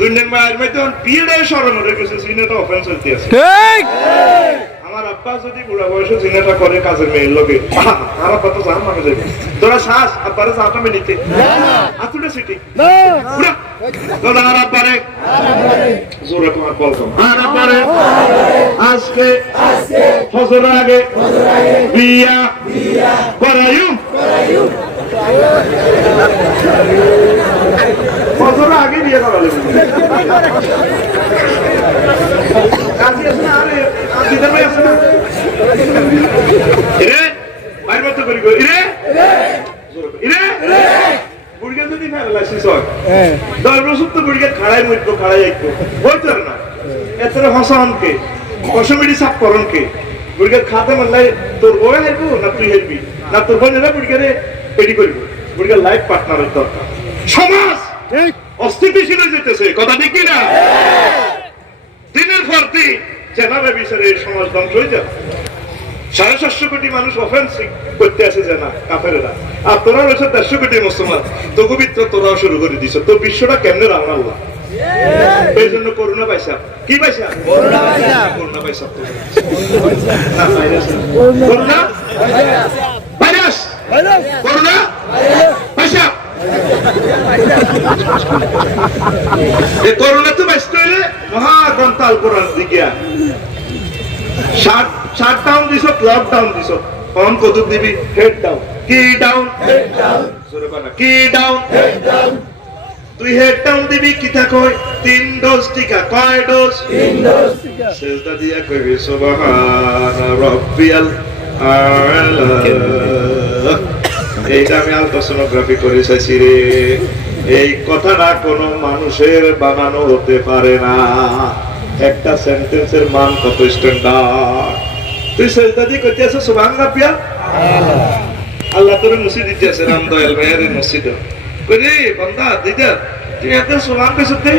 দুনিয়ার মায়ের মাই তখন বিয়েটাই স্মরণ রেখেছে, সিনেটা অফেন্স হইতে আছে। আমার আমার আব্বা যদি বুড়া বয়সে জিনাটা করে কাজের মেয়ের লোকে আর আব্বা তো জাহান নামে যাবে তোরা শ্বাস আব্বারে জাহাটা মেনিতে আতুটা সিটি তোরা আর আব্বারে জোরে তোমার বলতাম আর আব্বারে আজকে ফজরের আগে বিয়া করায়ু ফজরের আগে বিয়ে করা লাগবে কাজী আছে না আরে দিদার ভাই আছে না ইরে বাইর মত করি গো ইরে ইরে বুড়িয়া যদি প্যারালাইসিস হয় 10 বছর তো বুড়িয়া খাড়াই মরতো খাড়াই আইতো হইতো না এতরে হসানকে কসমিডি সাফ করনকে বুড়িয়া খাতে মানলাই তোর বই হাইবো না তুই হেলবি না তোর বই না বুড়িয়ারে পেডি করব বুড়িয়া লাইফ পার্টনারের দরকার সমাজ অস্থিতিশীল হয়ে যেতেছে কথা ঠিক কি না দিনের পর দিন জেনারে বিচারে সমাজ ধ্বংস হয়ে যাবে 750 কোটি মানুষ অফেন্সিভ করতে আসে জানা কাফেরেরা আর তোরা রয়েছে 150 কোটি মুসলমান তো পবিত্র তোরাও শুরু করে দিছ তো বিশ্বটা কেমনে রাখা আল্লাহ এই জন্য করোনা পাইছা কি পাইছা করোনা পাইছা করোনা ভাইরাস করোনা পাইছা এই করোনা তো বাঁচতে হইলে মহাগ্রন্থ আল কোরআন দিকে শাটডাউন দিছ লকডাউন দিছ ফোন কত দিবি হেড ডাউন কি ডাউন কি ডাউন তুই হেড ডাউন দিবি কি কই 3 ডোজ টিকা কয় ডোজ 3 ডোজ টিকা সেজদা দিয়া কইবি সুবহান রাব্বিয়াল আলা এইটা আমি আলট্রাসোনোগ্রাফি করে চাইছি রে এই কথাটা কোনো মানুষের বানানো হতে পারে না একটা সেন্টেন্সের মান কত স্ট্যান্ডার্ড তুই সেজদা দিয়ে কইতে আছিস সুবহান রাব্বিয়াল আল্লাহ তোর মসজিদ দিতে আছে রাম দয়াল ভাইয়ের মসজিদ কইরে বান্দা দিদা তুই এত সুবহান কইছতে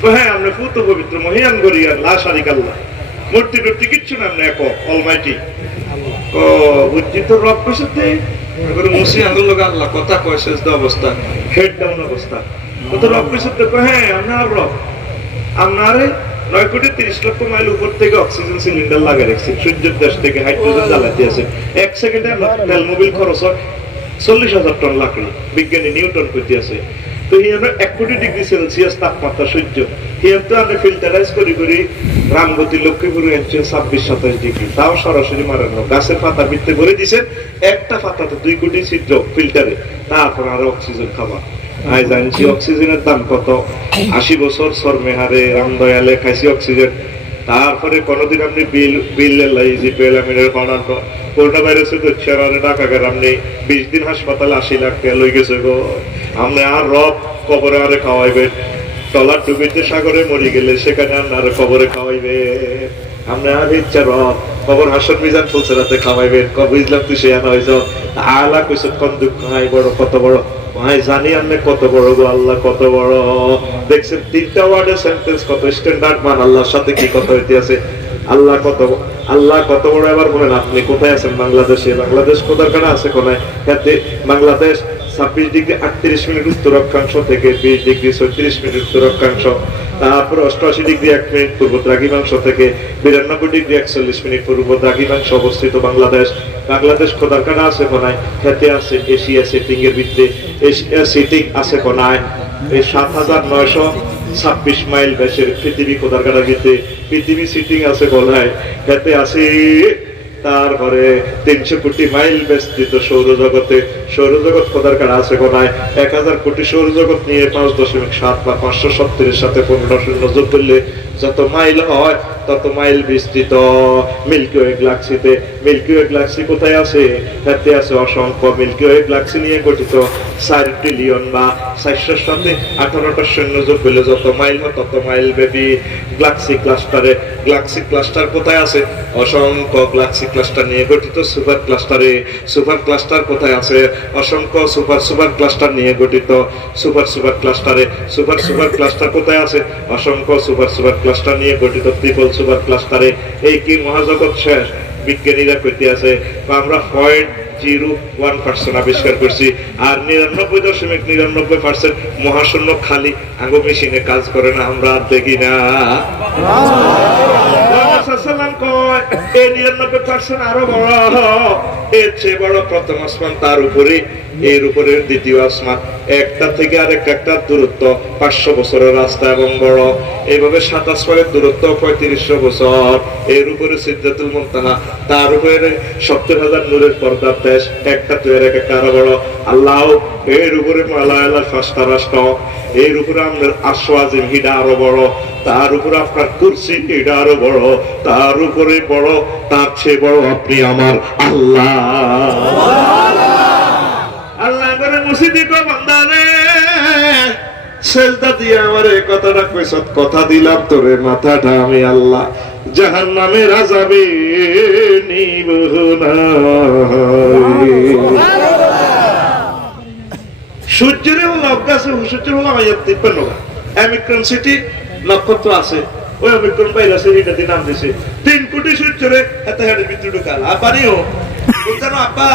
তো হ্যাঁ আমরা পুত পবিত্র মহিয়ান গরিয়া লা শারিক আল্লাহ মূর্তি টুর্তি কিচ্ছু না আমরা এক অলমাইটি ও বুঝছি তো রব কইছতে এবারে মুসি আঙ্গুল লগা আল্লাহ কথা কয় সেজদা অবস্থা হেড ডাউন অবস্থা কত রব কইছতে হ্যাঁ আমরা রব আপনারে 9 কোটি 30 লক্ষ মাইল উপর থেকে অক্সিজেন সিলিন্ডার লাগিয়ে রাখছি সূর্যের দেশ থেকে হাইড্রোজেন জ্বালাতে আছে 1 সেকেন্ডে তেল মোবিল খরচ হয় 40,000 টন লাকড়ি বিজ্ঞানী নিউটন কইতে আছে তো আমরা 1 কোটি ডিগ্রি সেলসিয়াস তাপমাত্রা সহ্য কিন্তু আমরা ফিল্টারাইজ করি রামগতি লক্ষ্মীপুর এনছে 26-27 ডিগ্রি তাও সরাসরি মারানো গাছের পাতা ভিতরে ভরে দিছে একটা পাতাতে 2 কোটি ছিদ্র ফিল্টারে তারপর আর অক্সিজেন খাবা আই জানছি অক্সিজেনের দাম কত 80 বছর সরমেহারে রামদয়ালে খাইছি অক্সিজেন তারপরে কোনদিন আপনি বিল লাইজি পেলামিনের বানান করোনা ভাইরাসে তো ছেড়ারে টাকা গেলাম নেই 20 দিন হাসপাতালে 80 লাখ টাকা লই গেছে গো আপনি আর রব কবরে আরে খাওয়াইবেন টলার ডুবিতে সাগরে মরি গেলে সেখানে আর কবরে খাওয়াইবে আমরা আর ইচ্ছা রব কবর হাসন মিজান ফুলসরাতে খাওয়াইবেন কবে ইসলাম তুই সে আনা হয়েছ আলা কইস কোন দুঃখ হয় বড় কত বড় ভাই জানি আপনি কত বড় গো আল্লাহ কত বড় দেখছেন 3টা ওয়ার্ডের সেন্টেন্স কত স্ট্যান্ডার্ড মান আল্লাহর সাথে কি কথা হইতে আছে আল্লাহ কত বড় এবার বলেন আপনি কোথায় আছেন বাংলাদেশে বাংলাদেশ কোথার কাছে আছে কোনায় এতে বাংলাদেশ 26 ডিগ্রি 38 মিনিট উত্তর অক্ষাংশ থেকে 20 ডিগ্রি 36 মিনিট উত্তর অক্ষাংশ তারপর 88 ডিগ্রি 1 মিনিট পূর্ব দ্রাঘিমাংশ থেকে 92 ডিগ্রি 41 মিনিট পূর্ব দ্রাঘিমাংশ অবস্থিত বাংলাদেশ কোথার কাছে আছে কোনায় এতে আছে এশিয়া সিটিং এর ভিতরে এশিয়া সিটিং আছে কোনায় এই 7926 মাইল ব্যাসের পৃথিবী কোথার কাছে ভিতরে পৃথিবী সিটিং আছে কোনায় এতে আছে তারপরে 300 কোটি মাইল বিস্তৃত সৌরজগৎ কোথার কাছে আছে কোনায় 1000 কোটি সৌরজগৎ নিয়ে 5.7 বা 570 এর সাথে 15 যোগ করলে যত মাইল হয় তত মাইল বিস্তৃত মিল্কি ওয়ে গ্যালাক্সি কোথায় আছে এতে আছে অসংখ্য মিল্কি ওয়ে গ্যালাক্সি নিয়ে গঠিত 4 ট্রিলিয়ন বা 400 সাথে 18টা শূন্য যোগ করলে যত মাইল হয় তত মাইল ব্যাপী গ্যালাক্সি ক্লাস্টার কোথায় আছে অসংখ্য গ্যালাক্সি ক্লাস্টার নিয়ে গঠিত সুপার ক্লাস্টার কোথায় আছে অসংখ্য সুপার ক্লাস্টার নিয়ে গঠিত সুপার ক্লাস্টার কোথায় আছে অসংখ্য সুপার ক্লাস্টার নিয়ে গঠিত ট্রিপল সুপার ক্লাস্টারে এই কি মহাজগৎ শেষ বিজ্ঞানীরা কইতে আছে আমরা 0.01% আবিষ্কার করছি আর 99.99% মহাশূন্য খালি আঙ্গো মেশিনে কাজ করে না আমরা দেখি না এই 99% আরো বড়, এর চেয়ে বড় প্রথম আসমান, তার উপরে এর উপরে দ্বিতীয় আসমান, একটা থেকে আরেকটা দূরত্ব 500 বছরের রাস্তা এবং বড়। এইভাবে 7 আসমানের দূরত্ব 3500 বছর। এর উপরে সিদরাতুল মুনতাহা, তার উপরে 70,000 নূরের পর্দার দেশ, একটা থেকে আরেকটা আরো বড়। আল্লাহ এর উপরে মালায়ালা 5টা রাষ্ট্র, এর উপরে আমাদের আশওয়াজিম হিডা আরো বড়, তার উপরে আপনার কুরসি এটা আরো বড়, তার উপরে বড়, তার চেয়ে বড় আপনি আমার আল্লাহ। আল্লাহ করে মুসিদি কো বান্দারে সেজদা দিয়ে আমার এই কথাটা কইছ, কথা দিলাম তোরে মাথাটা আমি আল্লাহ জাহান্নামের আযাবে নিব না। সূর্যের হলো অজ্ঞাসে সূর্যের হলো আয়াত 53 অমিক্রন সিটি নক্ষত্র আছে, ওই অমিক্রন বাইরে আছে, এটা দিয়ে নাম দিছে 3 কোটি সূর্যরে হাতে হাতে ভিতরে ঢুকাল। আপানিও বুঝানো আপা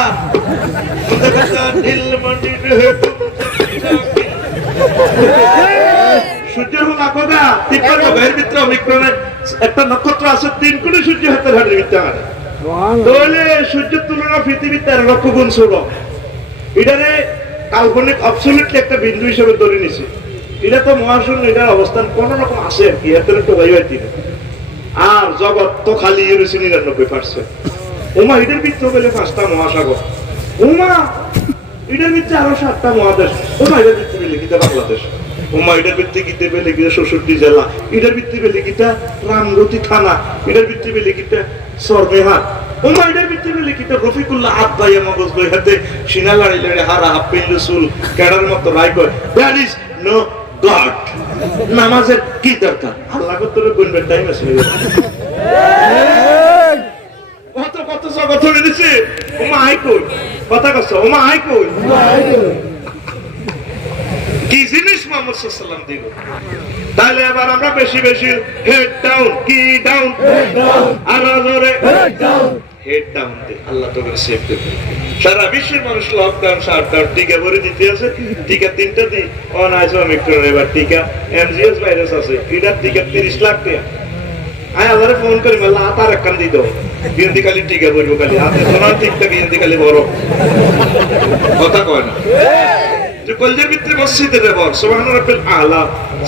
সূর্যের হলো আকদা 53 এর ভিতরে অমিক্রনের একটা নক্ষত্র আছে, 3 কোটি সূর্য হাতে হাতে ভিতরে আছে। তাহলে সূর্যের তুলনা পৃথিবীর 13 লক্ষ গুণ ছোট। এটারে কাল্পনিক অবসলিউটলি একটা বিন্দু হিসেবে ধরে নিছে। এটা তো মহাশূন্য, এটার অবস্থান কোন রকম আছে আর কি, এত তো ভাইবাইতি। আর জগৎ তো খালি রয়েছে 99%। উমা এটার ভিতরে বলে 5টা মহাসাগর, উমা এটার ভিতরে আরো 7টা মহাদেশ, উমা এটার ভিতরে লিখিত বাংলাদেশ, উমা এটার ভিতরে গীতে লিখিত 66 জেলা, এটার ভিতরে লিখিত রামগতি থানা, এটার ভিতরে লিখিত সরবেহাট, উমা এটার ভিতরে লিখিত রফিকুল্লাহ আব্বাইয়া মগজ বই হাতে সিনা লাড়ি লাড়ি হারা হাফ পেন্ডু চুল কেডার মতো রায় কয় দ্যাট ইজ নো গড। নামাজের কি দরকার? আল্লাহ তোর গুনবেন টাইম আছে। কত কত জগৎ হয়ে দিছে, ওমা আই কই কথা কস, ওমা আই কই কি জিনিস মুহাম্মদ সাল্লাল্লাহু আলাইহি ওয়াসাল্লাম দিল। তাহলে এবার আমরা বেশি বেশি হেড ডাউন, কি ডাউন, হেড ডাউন, আর জোরে হেড ডাউন, হেড ডাউন দে। আল্লাহ তোকে সেভ দেবে। সারা বিশ্বের মানুষ লকডাউন শাটডাউন টিকা ভরে দিতে আছে, টিকা 3টা দি অনাইজো অমিক্রন, এবার টিকা এমজিএস ভাইরাস আছে, এটার টিকা 30 লাখ টাকা। আয় আল্লাহরে ফোন করি মাল্লা তার একখান দিত বিয়ন্তি খালি টিকা বলবো খালি হাতে সোনার টিকটা বিয়ন্তি খালি বড় কথা কয় না। যে কলজের ভিতরে মসজিদে দেবর সুবহান রাব্বিল আলা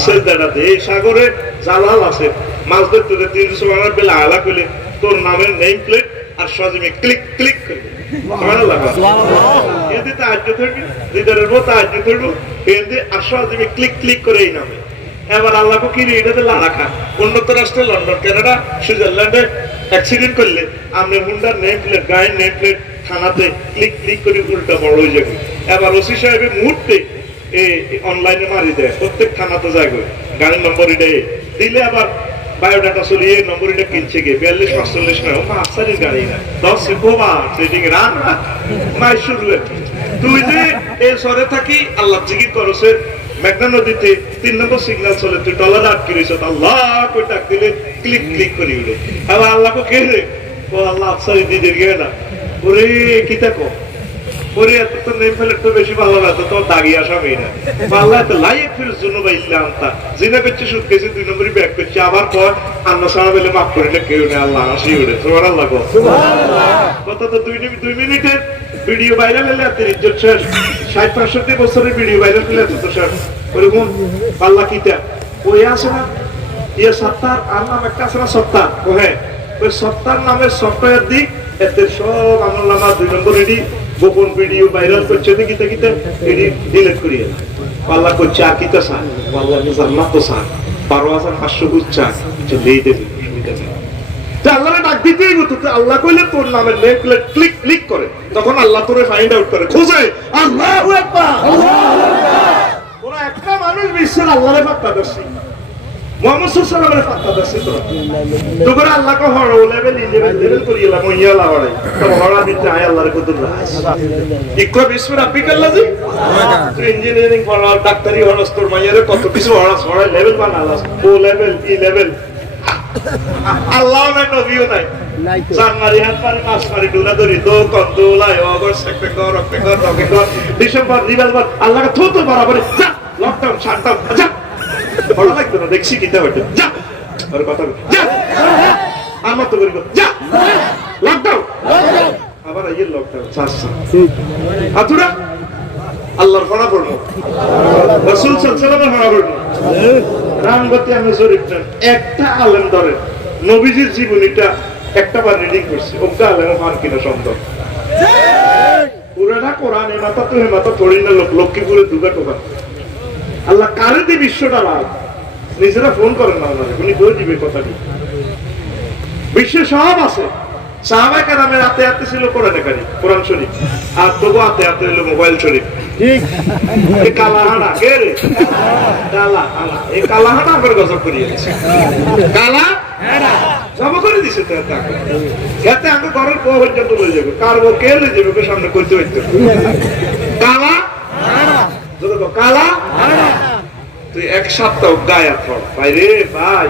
সেজদাটাতে এই সাগরে জালাল আছে, মাছ ধরতে তুই সুবহান রাব্বিল আলা কইলে তোর নামের নেম প্লেট আর সাজিমে ক্লিক ক্লিক করবে। সুবহানাল্লাহ সুবহানাল্লাহ। এতে তাহাজ্জুদ হইবে, দিদারের মত তাহাজ্জুদ হইব, এতে আর সাজিমে ক্লিক ক্লিক করে এই নামে। এবার আল্লাহকে কি এটাতে রাখা উন্নত রাষ্ট্রে লন্ডন কানাডা সুইজারল্যান্ডে অ্যাক্সিডেন্ট করলে আপনি হুন্ডার নেম প্লেট গায়ের নেম প্লেট থানাতে ক্লিক ক্লিক করে উল্টা বড় হয়ে যাবে। এবার ওসি সাহেবের মুহূর্তে অনলাইনে মারি দেয়, প্রত্যেক থানাতে যায় গাড়ির নম্বর এটা দিলে আবার বায়োডাটা চলিয়ে নম্বর এটা কিনছে গিয়ে 42-45 নয় আফসারের গাড়ি না 10 সেটিং রান মাই শুরু। তুই যে এই শহরে থাকি আল্লাহ জিকির করছে মেঘনা নদীতে 3 নম্বর সিগন্যাল চলে, তুই ডলার আটকে রয়েছ, আল্লাহ কই ডাক দিলে ক্লিক ক্লিক করি উঠে। আবার আল্লাহকে কে রে ও আল্লাহ আফসারি দিদের গিয়ে না ওরে কি থাকো ওরে এত তো নেম ফেলে তো বেশি ভালো না তো তোর দাগি আসামি না আল্লাহ তো লাইক ফির জন্য বাইলে আনতা জিনা বেচে সুদ গেছে 2 নম্বরই ব্যাক করছে, আবার পর আন্না সারা বেলে মাফ করিলে কেউ নেই, আল্লাহ হাসি উঠে। সুবহানাল্লাহ কত তো 2 মিনিটের ভিডিও ভাইরাল হলে এত ইজ্জত শেষ, 60-65 বছরের ভিডিও ভাইরাল হলে এত তো শেষ। ওরকম আল্লাহ কিতা ওই আছে না ইয়ে সত্তার আর নাম একটা আছে না সত্তার, ও হ্যাঁ ওই সত্তার নামের সফটওয়্যার দিক এতে সব আমলনামা 2 নম্বর এডি গোপন ভিডিও ভাইরাল করছে কিতা কিতা এডি ডিলিট করিয়ে আল্লাহ করছে আর কিতা চান আল্লাহ জান্নাত তো চান 12,500 গুণ চান চলেই দেবে। আল্লাহরে ডাক দিতেই হতো, আল্লাহ কইলে তোর নামের নেম প্লেট ক্লিক ক্লিক করে, তখন আল্লাহ তোরে ফাইন্ড আউট করে খোঁজে। আল্লাহু আকবার, আল্লাহু আকবার। কোন একটা মানুষ বিশ্বের আল্লাহরে পাত্তা দেছে, মুহাম্মদ সাল্লাল্লাহু আলাইহি ওয়াসাল্লামের পাত্তা দেছে তো তো করে আল্লাহকে হড় লেভেল লেভেল করিয়েলা মইয়ালা হড়াই তো হড়া দিতে আয় আল্লাহর কত রাস ইকরা বিসমি রাব্বিকাল্লাযী তুই ইঞ্জিনিয়ারিং পড়া ডাক্তারি হড়স তোর মাইয়ারে কত কিছু হড়াস হড়াই লেভেল বানালা ও লেভেল ই লেভেল আল্লাহ না নবীও নাই জানুয়ারি হাত পারে মাস মারি ডুলা ধরি দো কন্দুলাই August September October November December revolver আল্লাহকে থুতু বরাবর যা লকডাউন শাটডাউন যা বড় লাগতো না দেখছি কিতা হইতো যা আর কথা যা আমার তো করি যা লকডাউন আবার এই লকডাউন চারশো আতুরা আল্লাহর ফড়া পড়লো রাসূল সাল্লাল্লাহু আলাইহি ফড়া পড়লো রামগতি আমি জরিপ একটা আলেম ধরে নবীজির জীবনীটা একটা বার রিডিং করছে ওটা আলেম মান কিনা সম্ভব পুরাটা কোরআনে মাথা তো মাথা পড়ি না লক্ষ্মীপুরে দুগা টোকা আল্লাহ কারে দিয়ে বিশ্বটা লাভ নিজেরা ফোন করেন না ওনারে উনি বলে দিবে কথাটি বিশ্বে সব আছে সাহাবায়ে কেরামের হাতে হাতে ছিল কোরআন শরীফ আর তবু হাতে হাতে হলো মোবাইল শরীফ ঠিক এই কালাহানা কে রে কালাহানা এই কালাহানা আমার গজব করিয়েছে কালা সব করে দিছে তো তাকে যাতে আমি ঘরের বউ পর্যন্ত লয়ে যাবো কার বউ কে লয়ে যাবে সামনে করতে হইতো কালা কালা তুই এক সপ্তাহ গায়া পড় ভাই রে ভাই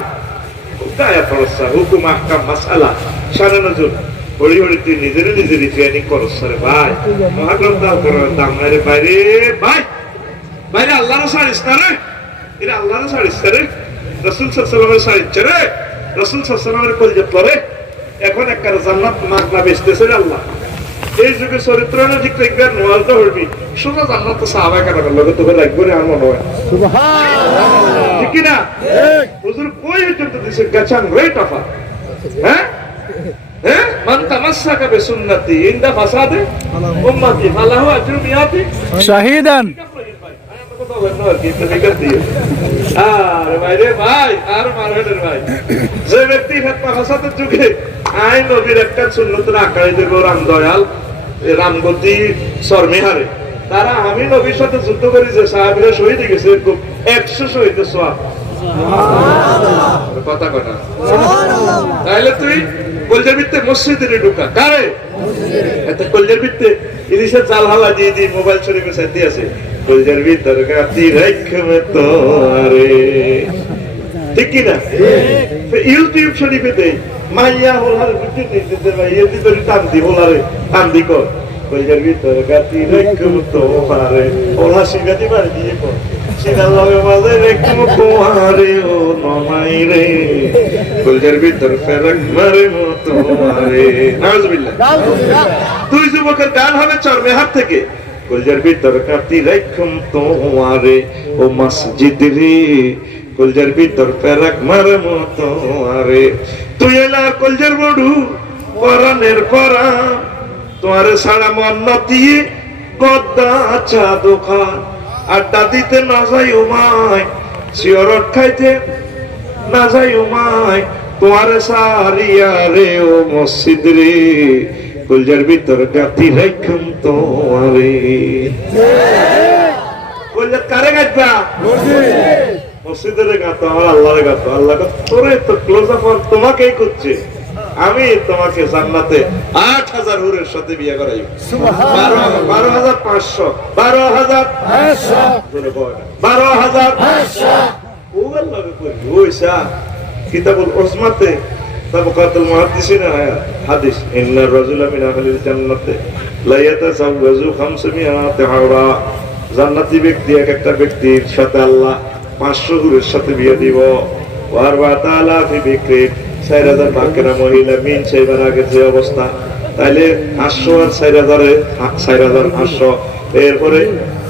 গায়া পড়ছা হুকুম আহকাম মাসআলা শানে নজর হরি হরি তুই নিজেরই ট্রেনিং করছ রে ভাই মহাগ্রন্থ করার দাম নাই রে ভাই রে ভাই ভাইরে আল্লাহর সারিস না রে এরা আল্লাহর সারিস রে রাসূল সাল্লাল্লাহু আলাইহি ওয়াসাল্লাম সারিস রে রাসূল সাল্লাল্লাহু আলাইহি ওয়াসাল্লামের কল যে পড়ে এখন একটা জান্নাত মাগনা বেচতেছে আল্লাহ এই যুগে চরিত্র না ঠিক একবার নওয়াজটা হইবি সোজা জান্নাত তো সাহাবায়ে কেরামের লগে তোকে লাগবে রে আমার হয় সুবহানাল্লাহ ঠিক কি না হুজুর কই হইতে দিছে গাছান রেট অফার হ্যাঁ হ্যাঁ মান তামাসসাকা বিসুন্নতি ইনদা ফাসাদে উম্মতি ফালাহু আজরু মিয়াতি শাহিদান আর ভাইরে ভাই আর মারহের ভাই যে ব্যক্তি ফতোয়া ফাসাদের যুগে আইন নবীর একটা সুন্নতের আকারে দেব রাম দয়াল রামগতি শর্মিহারে তারা আমি নবীর সাথে যুদ্ধ করি যে সাহাবীরা শহীদ গেছে এরকম 100 শহীদের সওয়াব সুবহানাল্লাহ কথা কথা সুবহানাল্লাহ তাহলে তুই কলজার ভিতরে মসজিদে ঢুকা কারে এত কলজার ভিতরে ইলিশের জাল হালা দিয়ে দিয়ে মোবাইল শরীফে সাথে আছে কলজার ভিতরে গাতি রাখবে তোরে ঠিক কি না ইউটিউব শরীফে দেই মাইয়া হলার ভিতরে দিতে ভাই এই ভিতরে টান দি হলারে টান দি কর কলজার ভিতরে গাতি রাখবে তোরে ওলা শিগাতি মার দিয়ে কর সিনার লগে মাঝে রাখবে তোরে ও নমাই রে কলজার ভিতর ফেরক মারে মতো মারে নাউজুবিল্লাহ তুই যুবকের গান হবে চরমে হাত থেকে কলজার ভিতর কাটি রাখুম তোমারে ও মসজিদ রে কলজার ভিতর ফেরক মারে মতো মারে তুই এলা কলজার বড়ু পরানের পরা তোমারে সারা মন দিয়ে গদ্দা চা দোকান আড্ডা দিতে না যাই উমায় সিয়রট খাইতে না যাই উমায় তোমার সারিয়া রে ও মসজিদ রে কলজার ভিতর গাতি রাখুম তোমারে কলজার কারে গাইবা মসজিদের গাতো আমার আল্লাহরে গাতো আল্লাহ তোরে তো ক্লোজ আপ তোমাকেই করছে আমি তোমাকে জান্নাতে 8000 হুরের সাথে বিয়ে করাই সুবহানাল্লাহ 12500 12500 ওগুলো লাগে কই ওইসা কিতাবুল উসমাতে তাবাকাতুল মুহাদ্দিসিন হাদিস ইন্নার রাজুলা মিন আহলিল জান্নাতি লা ইয়াতাসাওয়াজু 500 হাওরা জান্নাতি ব্যক্তি একটা ব্যক্তির সাথে আল্লাহ 500 হুরের সাথে বিয়ে দিব ওয়ার ওয়া তাআলা ফি বিকরি 4000 বাকেরা মহিলা মিন সেইবার আগে যে অবস্থা তাইলে 500 আর 4500 এরপরে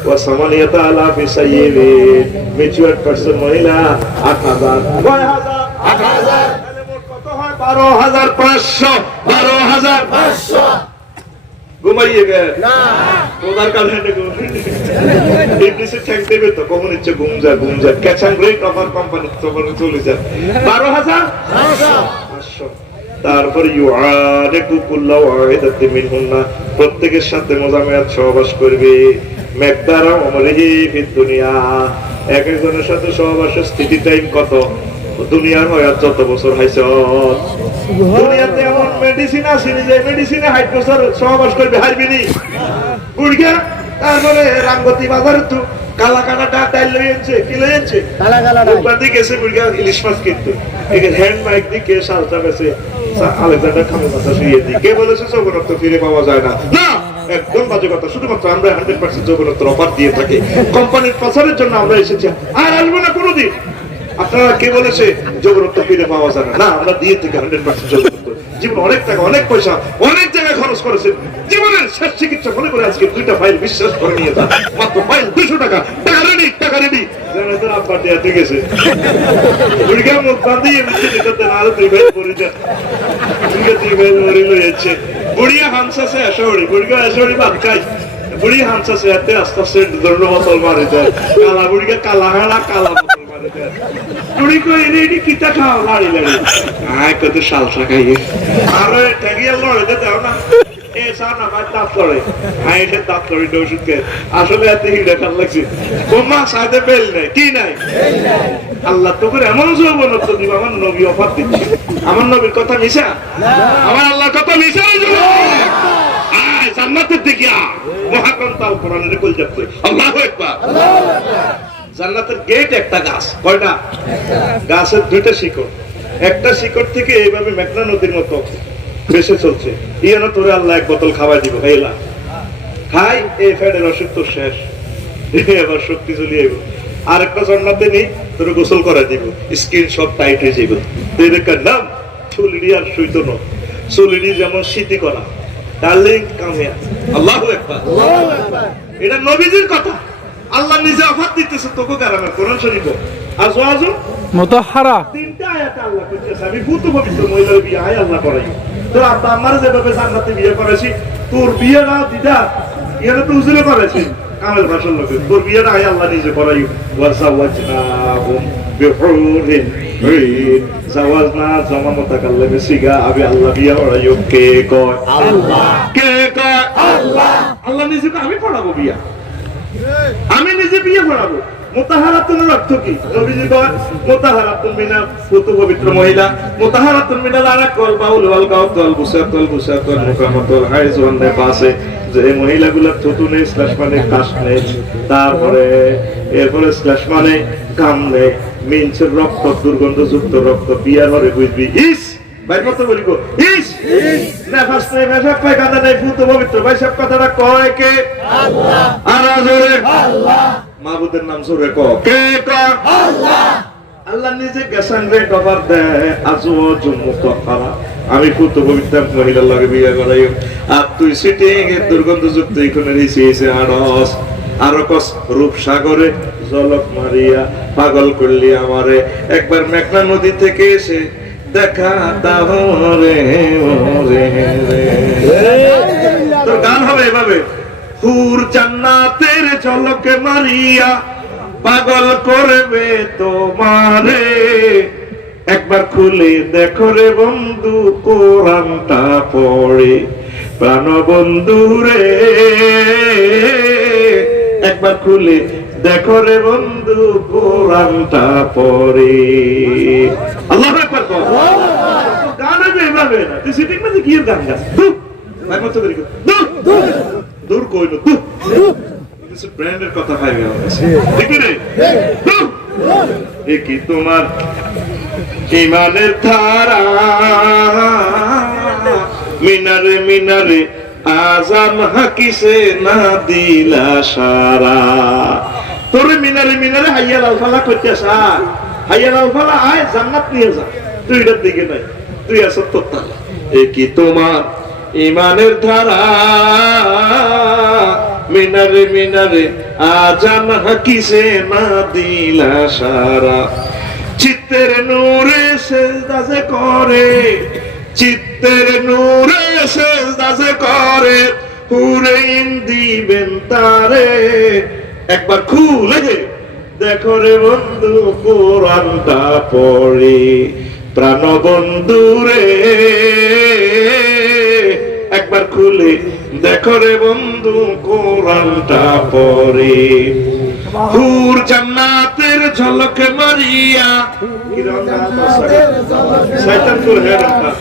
ওয়া সামানিয়াতা আলা ফি সাইয়্যিবি ম্যাচিউরড পারসন মহিলা 8000 8000 তাহলে মোট কত হয় 12500 ঘুমাইয়ে গে না ওদার কাছে ইবলিসে ঠ্যাং দেবে তো কখন ইচ্ছে ঘুম যা ক্যাচাং রেট অফার কোম্পানি তখন চলে যায় 12500 তারপর ইউআদিকু কুল্লু ওয়াহিদাতি মিনহুন্না প্রত্যেকের সাথে মোজামেয়াত সহবাস করবে মেকদারা উমরিহি ফিদ দুনিয়া এক একজনের সাথে সহবাসের স্থিতি টাইম কত দুনিয়ার হয়াত যত বছর হাইছে দুনিয়াতে এমন মেডিসিন আছে যে মেডিসিনে 60 বছর সহবাস করবে হারবিনি বুড়িয়া তারপরে রামগতি বাজারে তো কালা কানাটা ডাল লইছে কি লইছে কালা কালা বাদি গেছে বুড়িয়া ইলিশ মাছ কিনতে এখানে হ্যান্ড মাইক দিয়ে কে সালটা গেছে আলেকজান্ডার খামে কথা শুইয়ে দি কে বলেছে যৌবনত্ব ফিরে পাওয়া যায় না না একদম বাজে কথা শুধুমাত্র আমরা 100% যৌবনত্ব অফার দিয়ে থাকি কোম্পানির প্রচারের জন্য আমরা এসেছি আর আসবো না কোনোদিন আপনারা কে বলেছে জগরত্ব ফিরে পাওয়া যাবে না? আমরা দিয়ে থেকে 100% জগরত্ব জীবন অনেক টাকা অনেক পয়সা অনেক জায়গায় খরচ করেছেন, জীবনের শেষ চিকিৎসা মনে করে আজকে 2টা ফাইল বিশ্বাস করে নিয়ে যান, মাত্র ফাইল 200 টাকা, টাকা রেডি আব্বা ঠিক আছে বুড়িগা মুখ বাঁধিয়ে আরো 2 ফাইল পরে যান, 2 ফাইল মরে লইছে বুড়িয়া হামসা সে আসড়ি বুড়িগা আসড়ি বাদ খাই বুড়ি হামসা সে আস্তে আস্তে ধরলো বোতল মারে দেয়, কালা বুড়িগা কালা হাড়া কালা বোতল মারে দেয়, বুড়ি কই এনে কিতা খাও লাড়ি লাড়ি আয় কত সালসা খাইয়ে আরে ঠেগিয়া লড়ে দাও না এ সানা ভাই দাঁত লড়ে আয় এটা দাঁত লড়ে ওষুধ খেয়ে আসলে এত হিড়ে খাল লাগছে তোমার সাথে বেল নাই কি নাই আল্লাহ তো করে এমন যৌবনত্ব দিব, আমার নবী অফার দিচ্ছে, আমার নবীর কথা মিশা আমার আল্লাহর কথা মিশা আয় জান্নাতের দিকে মহাগ্রন্থাল কোরআনের কল যাচ্ছে আল্লাহু আকবার। জান্নাতের গেট একটা গাছ, কয়টা গাছের 2টা শিকড়, একটা শিকড় থেকে এইভাবে মেঘনা নদীর মতো ভেসে চলছে, ইয়ানো তোরে আল্লাহ 1 বোতল খাওয়াই দিব, খাইলা খাই এই ফ্যাটের অসুখ তো শেষ, এবার শক্তি চলে যাইব, আর একটা জান্নাতে নেই তোর গোসল করে দিব, স্কিন সব টাইট হয়ে যাইব, এদের নাম চুলিডি আর সইতো না, চুলিডি যেমন স্মৃতি করা ডার্লিং কামিয়া আল্লাহু আকবার। এটা নবীজির কথা, আল্লাহ নিজে অফার দিতেছে তোকে কারামের কোরআন শরীফ আজওয়াজু মুতাহহারা 3টা আয়াতে আল্লাহ কইতেছে আমি ভূত পবিত্র মহিলার বিয়ে আয় আল্লাহ করাই, তোর আব্বা আমার যেভাবে জান্নাতে বিয়ে করেছি তোর বিয়ে না দিদা ইয়ারা তো উজরে করেছে কামের ভাষার লোকে, তোর বিয়েটা আয় আল্লাহ নিজে করাই, ওয়াজাওয়াজনাহুম বিহুরিন ঈন জাওয়াজনা জামা মুতাকাল্লিম সিগা আমি আল্লাহ বিয়ে করাইও, কে কয় আল্লাহ, কে কয় আল্লাহ, আল্লাহ নিজে আমি পড়াবো বিয়া, আমি নিজে বিয়ে পড়াবো। মুতাহারাতুনের অর্থ কি? নবীজি কয় মুতাহারাতুন মিনা পুত পবিত্র মহিলা, মুতাহারাতুন মিনাল আরাকল বাউল ওয়াল গাওল বুসাতুল মুকামাতুল হাইজ ওয়ান নেফাসে, যে মহিলাগুলোর থুতু নেই স্ল্যাশ মানে কাশ নেই, তারপরে এরপরে স্ল্যাশ মানে কাম নেই, মিনছের রক্ত দুর্গন্ধযুক্ত রক্ত, বিয়ার ঘরে বুঝবি ইস ভাই কত বলি গো ইস নেফাস নেই মেশাক পায়খানা নেই পুত পবিত্র, ভাই সব কথাটা কয় কে আল্লাহ, আর জোরে আল্লাহ, মাবুদের নাম জোরে কও কে কয় আল্লাহ, আল্লাহ নিজে গেছেন রে কভার দেয় আজওয়াজু মুতাহহারা, আমি পুত পবিত্র মহিলার লাগে বিয়ে করাই, আর তুই সিটিং এর দুর্গন্ধযুক্ত ইখনের হিসেছে আরস আরকস রূপসাগরে জলক মারিয়া পাগল করলি আমারে, একবার মেঘনা নদী থেকে এসে দেখা দাও রে ওরে রে, তো গান হবে এভাবে, হুর জান্নাতের ঝলকে মারিয়া পাগল করবে তোমারে, একবার খুলে দেখো রে বন্ধু কোরআনটা পড়ে, প্রাণ বন্ধু রে একবার খুলে দেখো রে বন্ধু কোরআনটা পড়ে, আল্লাহু আকবার। গান হবে এভাবে না, তুই সিটিং মাঝে কি গান গাছ ভাই মত করি দূর কই না কিছু ব্র্যান্ডের কথা ভাইবে ঠিক রে, কি তোমার ইমানের ধারা মিনারে মিনারে আজান হাকিসে না দিলা সারা, তোরে মিনারে মিনারে হাইয়া লাল ফালা করতেছ, হাইয়া লাল ফালা আয় জান্নাত নিয়ে যা, তুই এটার দিকে নাই, তুই আছো তোর তালা, কি তোমার ইমানের ধারা মিনারে মিনারে আজান হাকিসে না দিলা সারা, চিত্তের নূরে সেজদা যে করে, চিত্তের নূরে সেজদা যে করে, হুরাইন দিবেন তারে, একবার খুলে দেখো রে বন্ধু কোরআনটা পড়ে, প্রাণ বন্ধু রে একবার খুলে দেখো রে বন্ধু কোরআনটা পড়ে, হুর জান্নাতের ঝলকে মারিয়া শয়তানপুর হেরাটা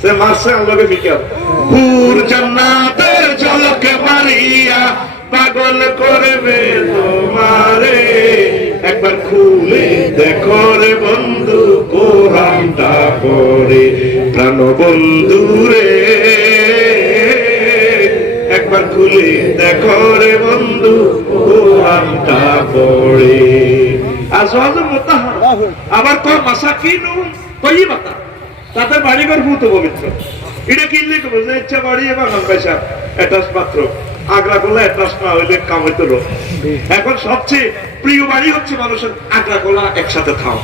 সে মাসে আলোকে বিকাল, হুর জান্নাতের ঝলকে মারিয়া পাগল করবে তোমারে, একবার খুলে দেখো রে বন্ধু কোরআনটা পড়ে, প্রাণ বন্ধু রে একবার খুলে দেখো রে বন্ধু কোরআনটা পড়ে, আজওয়াজু মুতাহহারা আবার কয় মাসাকিনুহুম তাইয়্যিবাতা, তাদের বাড়িঘর ভূত পবিত্র। এটা কিনলে কবে যে ইচ্ছা বাড়ি এবং পয়সা অ্যাটাচ মাত্র আগ্রা করলে অ্যাটাচ না হইলে কাম হইতো না। এখন সবচেয়ে প্রিয় বাড়ি হচ্ছে মানুষের আগ্রা গোলা একসাথে থাও।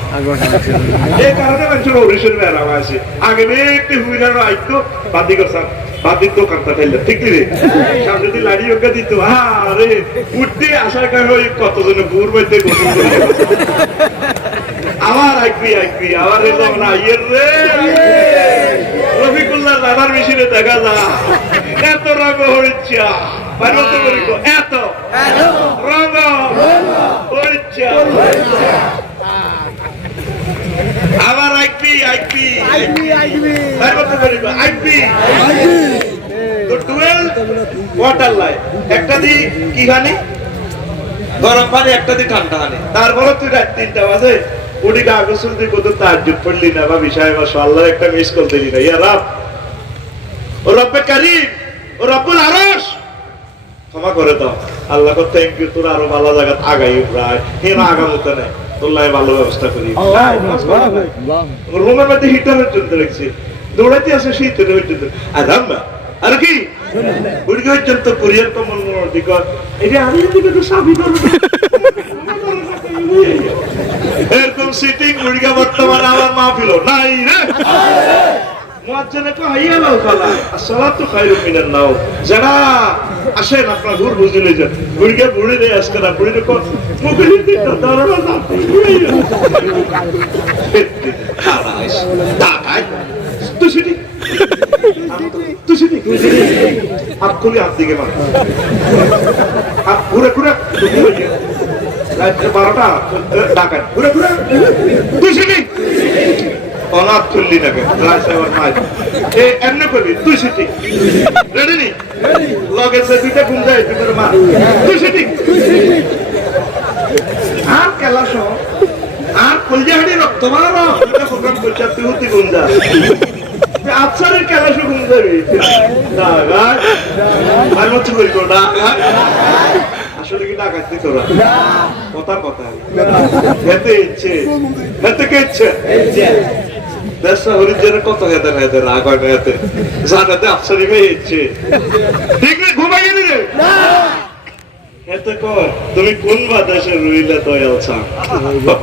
এই কারণে মানুষের অরিসের বেড়া আছে আগে একটু হুইলার আইতো বাদি করছাম বাদির দোকানটা ফেললে ঠিক রে সামনে যদি লাড়ি ওকে দিত আরে উঠতে আসার কারণে ওই কতজনে গুড় বাইতে গোসল করে আবার আইবি আবার এলাম না ইয়ের রে রফিকুল্লাহ রানার মেশিনে দেখা যা এত রঙ হইছা পার্বত্য করি এত রঙ হইছা আবার আইবি পার্বত্য করি আইবি তো 12 ওয়াটার লাইন একটা দি কি খানি গরম পানি একটা দি ঠান্ডা পানি তারপরে তুই রাত 3টা বাজে উঠি গা গোসল দিয়ে কত তাজ্জুদ পড়লি না বা বিষয় মাশাআল্লাহ একটা মিস কল দিলি না ইয়া রব ও রব্বে কারীম ও রব্বুল আরশ ক্ষমা করে দাও আল্লাহ কো থ্যাংক ইউ তোর আরো ভালো জায়গা আগাই প্রায় হেন আগামতে নাই তোল্লাই ভালো ব্যবস্থা করি রুমের মধ্যে হিটারের জন্য রেখেছি দৌড়াতে আসে শীতের হইতে আরাম আর কি বুড়ি পর্যন্ত কুরিয়ার কমল মোর দিক এটা আমি দিকে তো সাবি করব এরকম সিটিং মুরগা বর্তমানে আমার মাহফিল নাই রে মুয়াজ্জিনে কো হাইয়া লাল ফালা আসসালাতু খায়রুম মিনান নাও যারা আসেন আপনারা দূর বুঝলে যান মুরগা বুড়ি রে আজকে না বুড়ি কো মুখে দিতে দাঁড়ানো না খালাস টাকায় তুই সিটি आप खुले हाथ दिखे मार आप पूरे 12টা টাকা পুরো তুই সিটি অনাথ তুললি না কেন রাজসাহেব নাই এ এমনি করবি তুই সিটি রেডি নি লগে সে দুইটা ঘুম যায় ভিতরে মার তুই সিটি আর কেলাস আর কলজাহাড়ি রক্ত মারা এটা প্রোগ্রাম করছে তুই হতি ঘুম যা আফসারের কেলাসও ঘুম যাবি আসলে কি ডাকাতি তোরা কথা কথা হেতে ইচ্ছে হেতে কে ইচ্ছে দেশটা হরিজনের কত হেতে হেতে রাগ হয় হেতে জানাতে আফসারি মেয়ে ইচ্ছে ঠিক রে ঘুমাই নি রে এতে কর তুমি কোন বাদেশে রইলে দয়ালছা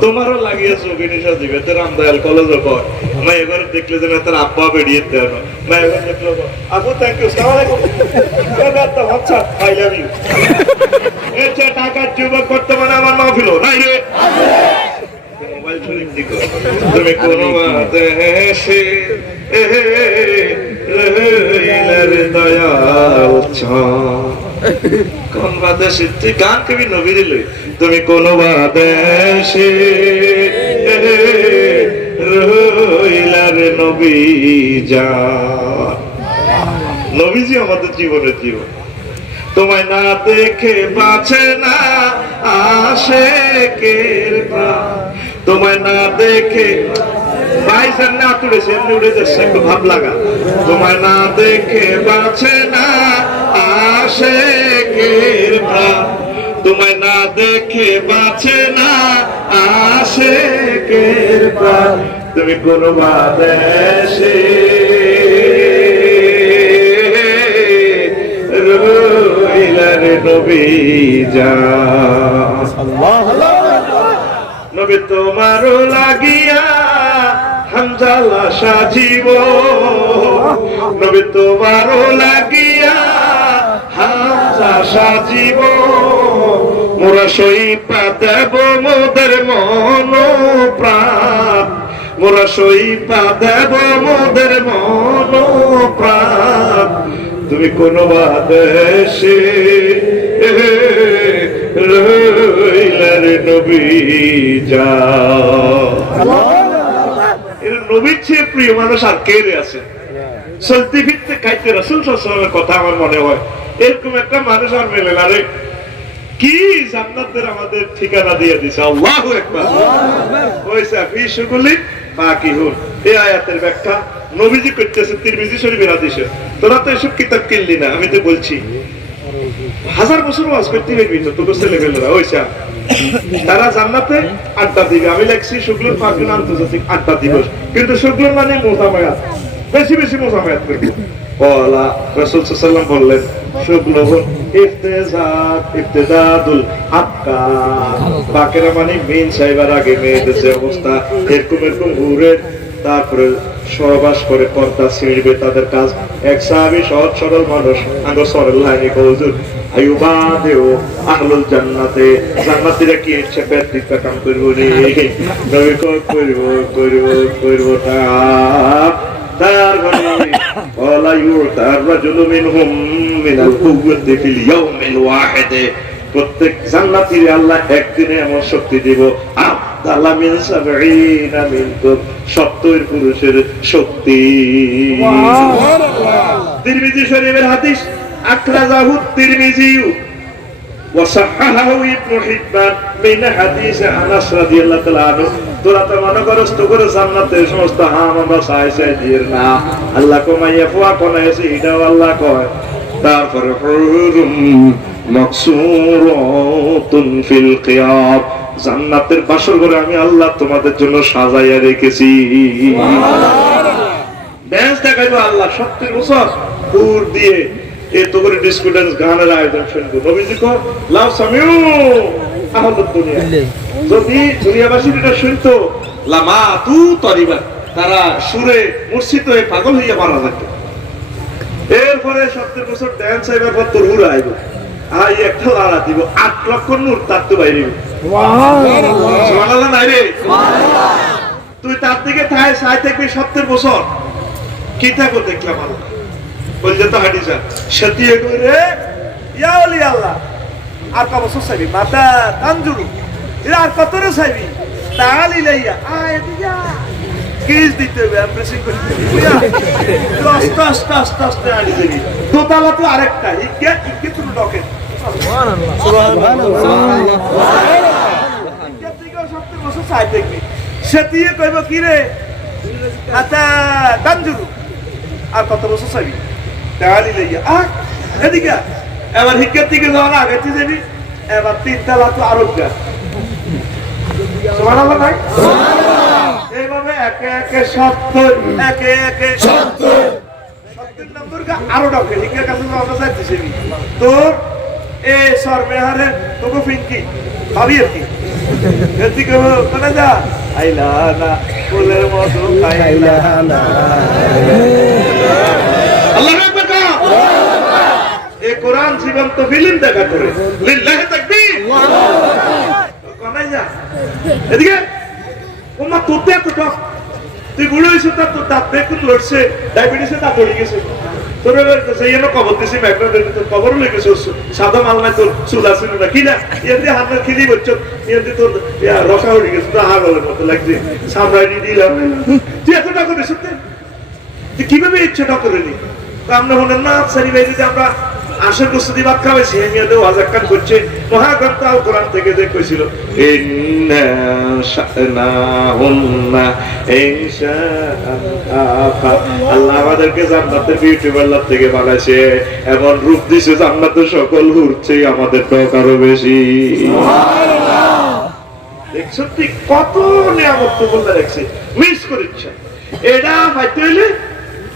তোমারও লাগিয়েছো বিনিশা দিবে তোর আমদায়াল কলেজও কর না এবার দেখলে যে তোর আব্বা বেরিয়ে দেন না এবার দেখলো আপু থ্যাংক ইউ আসসালামু আলাইকুম তো আচ্ছা আই লাভ ইউ এতে টাকা যুবক বর্তমানে আমার মাহফিল নাই রে মোবাইল ছড়ি দিকো তুমি কোন বাদেশে রইলে দয়ালছা কোন বাদেশে তুই গান কবি নবীর লই তুমি কোন বাদেশে রইলার নবী যা নবীজি আমাদের জীবনের জীবন তোমায় না দেখে বাঁচে না আশেকের প্রাণ তোমায় না দেখে ভাইজান না তুলেছে এমনি উড়ে যাচ্ছে একটু ভাব লাগা তোমায় না দেখে বাঁচে না আশেকের প্রাণ তোমায় না দেখে বাঁচে না আশেকের প্রাণ তুমি কোন বাদেশে রইলার নবী যা নবী তোমারও লাগিয়া হামজালা সাজিব নবী তোমারও লাগিয়া হামজা সাজিব মোরা সইপা দেব মোদের মন প্রাণ মোরা সইপা দেব মোদের মন প্রাণ তুমি কোন বাদেশে রইলার নবী যা নবীর চেয়ে প্রিয় মানুষ আর কে আছে চলতে ফিরতে খাইতে রাসূল সাল্লাল্লাহু আলাইহি ওয়াসাল্লামের কথা আমার মনে হয় এরকম একটা মানুষ আর মেলে না রে কি জান্নাতের আমাদের ঠিকানা দিয়ে দিছে আল্লাহু আকবার ওইসা ফি শুগুলি ফাকিহুন এই আয়াতের ব্যাখ্যা নবীজি করতেছে তিরমিজি শরীফের হাদিসে তোরা তো এসব কিতাব কিনলি না আমি তো বলছি 1000 বছর ওয়াজ করতে পারবি না তোকে ছেলেমেয়েরা ওইসা তারা জান্নাতে আড্ডা দিবে। আমি লেখছি শুক্রবার 5 দিন আন্তর্জাতিক আড্ডা দিবস, কিন্তু শুক্রবার মানে মোজামায়াত, বেশি বেশি মোজামায়াত করবো। ওয়ালা রাসূল সাল্লাল্লাহু আলাইহি ওয়াসাল্লাম বললেন শুক্রবার ইফতেদাদুল আবকার, বাকেরা মানে মেন সাহেবের আগে মেয়েদের যে অবস্থা এরকম এরকম ঘুরে তারপরে সহবাস করে পর্দা ছিঁড়বে তাদের কাজ। এক সাহাবী সহজ সরল মানুষ আঙ্গ সরল লাইনে হুজুর আয়ুবাদেও আহলুল জান্নাতে, জান্নাতীরা কি ইচ্ছে ব্যক্তিত্ব কাম করব রে, নবী করব তা তার মানে ওয়ালা ইউতার রাজুলু মিনহুম মিনাল কুওয়াতি ফিল ইয়াউমিল ওয়াহিদ, প্রত্যেক জান্নাতীর আল্লাহ একদিনে এমন শক্তি দিব আল্লাহ মিন 70 মিনকুম 70 পুরুষের শক্তি। তিরমিজি শরীফের হাদিস আখরাজাহু তিরমিজি ওয়া সাহাহাহু ইবনে হিব্বান মিন হাদিস আনাস রাদিয়াল্লাহু তাআলা আনহু। তোরা তো মনে করস তো করে জান্নাতের সমস্ত হাম আমরা চাই দিয়ে না, আল্লাহ কমাইয়া ফুয়া কোনাইছে এটাও আল্লাহ কয়। তারপরে হুরুম মাকসুরাতুন ফিল কিয়াব, জান্নাতের বাসর ঘরে আমি আল্লাহ তোমাদের জন্য সাজাইয়া রেখেছি। ড্যান্স দেখাইবো আল্লাহ 70 বছর পুর দিয়ে এত করে ডিস্কো ড্যান্স গানের আয়োজন শুনবো। নবীজি কো লাউ সামিউ আহমদ দুনিয়া, যদি দুনিয়াবাসী এটা শুনতো লামা তু তরিবা, তারা সুরে মূর্ছিত হয়ে পাগল হইয়া মারা যেত। এরপরে 70 বছর ড্যান্স আইবার পর তোর হুড় আইব, আই একটা লাড়া দিব 8 লক্ষ নূর তার তো বাইরে সুবহানাল্লাহ নাই রে। তুই তার দিকে থাই সাই দেখবি 70 বছর কি থাকো দেখলাম আল্লাহ বলছে তো হাদিসা সতিয়ে করে ইয়া ওলি আল্লাহ আর কত বছর চাইবি মাতা তানজুরু এরা আর কত রে চাইবি তাল ইলাইয়া আয় দিয়া কেস দিতে হবে এমপ্রেসিং করতে হবে আস্তে আনি দিবি দোতলা তো আরেকটা ইকে তুমি ডকে সুবহানাল্লাহ সুবহানাল্লাহ ইকে 70 বছর চাই দেখবি সতিয়ে কইব কি রে আতা তানজুরু আর কত বছর চাইবি তালি লইয়া এদিকে এবার হিকের দিকে যাওয়ার আগে যাবি, এবার 3 তলা তো আরো গা সুবহানাল্লাহ নাই। এইভাবে একে একে 70 একে একে 70 নম্বর গা আরো ডকে হিকের কাছে যাওয়া যাইতেছে তোর এ সরমেহারে তোকে ফিনকি ভাবি কি এদিকে কোনে যা আইলা না ফুলের মতো খাইলা না আল্লাহ আকবার। এই কোরআন জীবন্ত ফিল্ম দেখা করে লিল্লাহি তাকবীর কোনে যা এদিকে ওমা তোতে তো তুই বুড়ো হইছিস তোর দাঁত বেকুন লড়ছে ডায়াবেটিসে দাঁত পড়ে গেছে তোর সেই জন্য কবর দিছি ম্যাগনেটের ভিতর কবর লই গেছে সাদা মাল নাই তোর চুল আসিল না কি না এমনি হাতের খিলি করছো এমনি তোর রসা উঠে গেছে তো হাগলের মতো লাগছে সামরাই দিলাম তুই এতটা করে শুনতে তুই কিভাবে ইচ্ছাটা করে নি আমরা হলেন না সারি ভাই যদি আমরা আশের প্রস্তুতি বাদ খাওয়াইছি এমনিতে ওয়াজ একখান করছে মহাগ্রন্থ আল কোরআন থেকে যে কইছিল ইন্না শা'নাহুন্না ইনশাআন আল্লাহ আমাদেরকে জান্নাতের বিউটি পার্লার থেকে বানাইছে, এমন রূপ দিছে জান্নাতের সকল হুরছে আমাদের আরো বেশি। সুবহানাল্লাহ দেখছো তুই কত নিয়ামত তো বলে রাখছে মিস করিস এটা পাইতে হইলে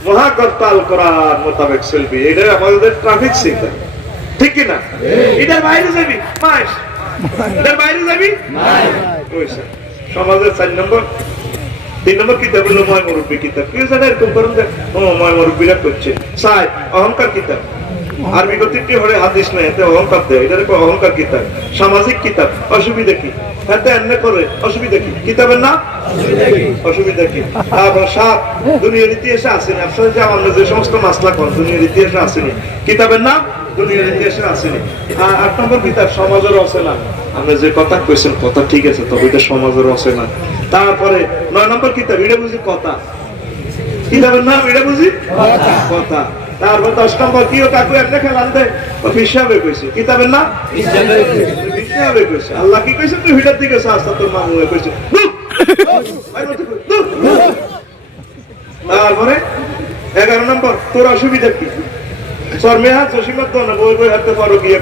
মহাগ্রন্থ আল কোরআন মোতাবেক চলবি, এটা আমাদের ট্রাফিক সিগন্যাল ঠিক কি না? এটার বাইরে যাবি মাস এটার বাইরে যাবি সমাজের 3 নম্বর কিতাব হলো ময় মুরব্বী কিতাব। কি জানা এরকম করেন যে ময় মুরব্বীরা করছে সাই অহংকার কিতাব, আরবি গতিটি হলে হাদিস নাই এতে অহংকার দেয়, এটার অহংকার কিতাব। সামাজিক কিতাব, অসুবিধা কি? হাতে এমনি করে অসুবিধা কি? কিতাবের না অসুবিধা কি? তারপর 7 দুনিয়ার ইতিহাসে আসেনি, আপনার যে আমাদের যে সমস্ত মাসলা করেন দুনিয়ার ইতিহাসে আসেনি, কিতাবের না দুনিয়ার ইতিহাসে আসেনি। 8 নম্বর কিতাব সমাজের অচেনা, আপনি যে কথা কইছেন কথা ঠিক আছে তবে এটা সমাজের অচেনা। তারপরে 9 নম্বর কিতাব, এটা বুঝি কথা, কিতাবের নাম এটা বুঝি কথা। তারপর 10 নম্বর কি ও কাকু একটা খেলান দেয় হিসাবে কইছে, কিতাবের না হিসাবে কইছে। আল্লাহ কি কইছে তুই ভিটার দিকে আস্তা তোর মামু কইছে। তারপরে 11 নম্বর তোর অসুবিধা কি? সরমেহা জসিমত না বই বই হাতে পারো গিয়ে